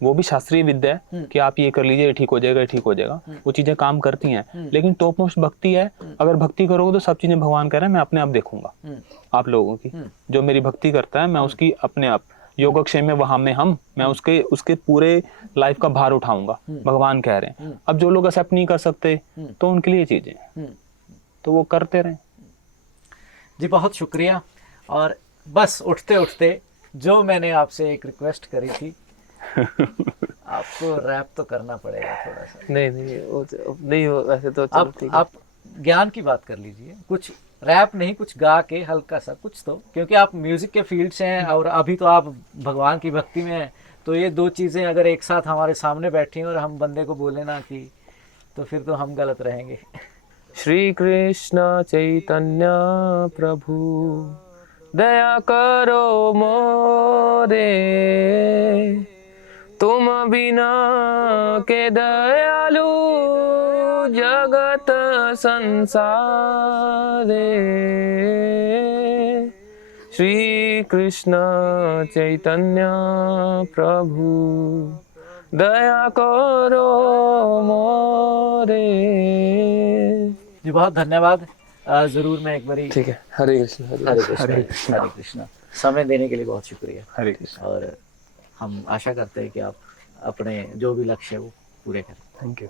वो भी शास्त्रीय विद्या है कि आप ये कर लीजिए, ठीक हो जाएगा, ठीक हो जाएगा, वो चीजें काम करती हैं। लेकिन टॉप मोस्ट भक्ति है, अगर भक्ति करोगे तो सब चीजें भगवान कह रहे हैं मैं अपने आप देखूंगा आप लोगों की। जो मेरी भक्ति करता है मैं उसकी अपने आप योगक्षेम में वहां में मैं उसके पूरे लाइफ का भार उठाऊंगा, भगवान कह रहे हैं। अब जो लोग एक्सेप्ट नहीं कर सकते तो उनके लिए चीजें हैं, तो वो करते रहें। जी बहुत शुक्रिया। और बस उठते उठते जो मैंने आपसे एक रिक्वेस्ट करी थी, आपको रैप तो करना पड़ेगा थोड़ा सा। नहीं वो वैसे तो चलो ठीक है। आप ज्ञान की बात कर लीजिए, कुछ रैप नहीं, कुछ गा के हल्का सा कुछ तो, क्योंकि आप म्यूजिक के फील्ड से हैं और अभी तो आप भगवान की भक्ति में हैं, तो ये दो चीज़ें अगर एक साथ हमारे सामने बैठी हैं और हम बंदे को बोले ना कि, तो फिर तो हम गलत रहेंगे। श्री कृष्ण चैतन्य प्रभु दया करो मोरे, तुम बिना के दयालु जगत संसारे। श्री कृष्ण चैतन्य प्रभु दया करो मोरे। जी बहुत धन्यवाद। जरूर मैं एक बारी। ठीक है। हरे कृष्ण हरे कृष्ण। समय देने के लिए बहुत शुक्रिया। हरे कृष्ण। और हम आशा करते हैं कि आप अपने जो भी लक्ष्य है वो पूरे करें। Thank you.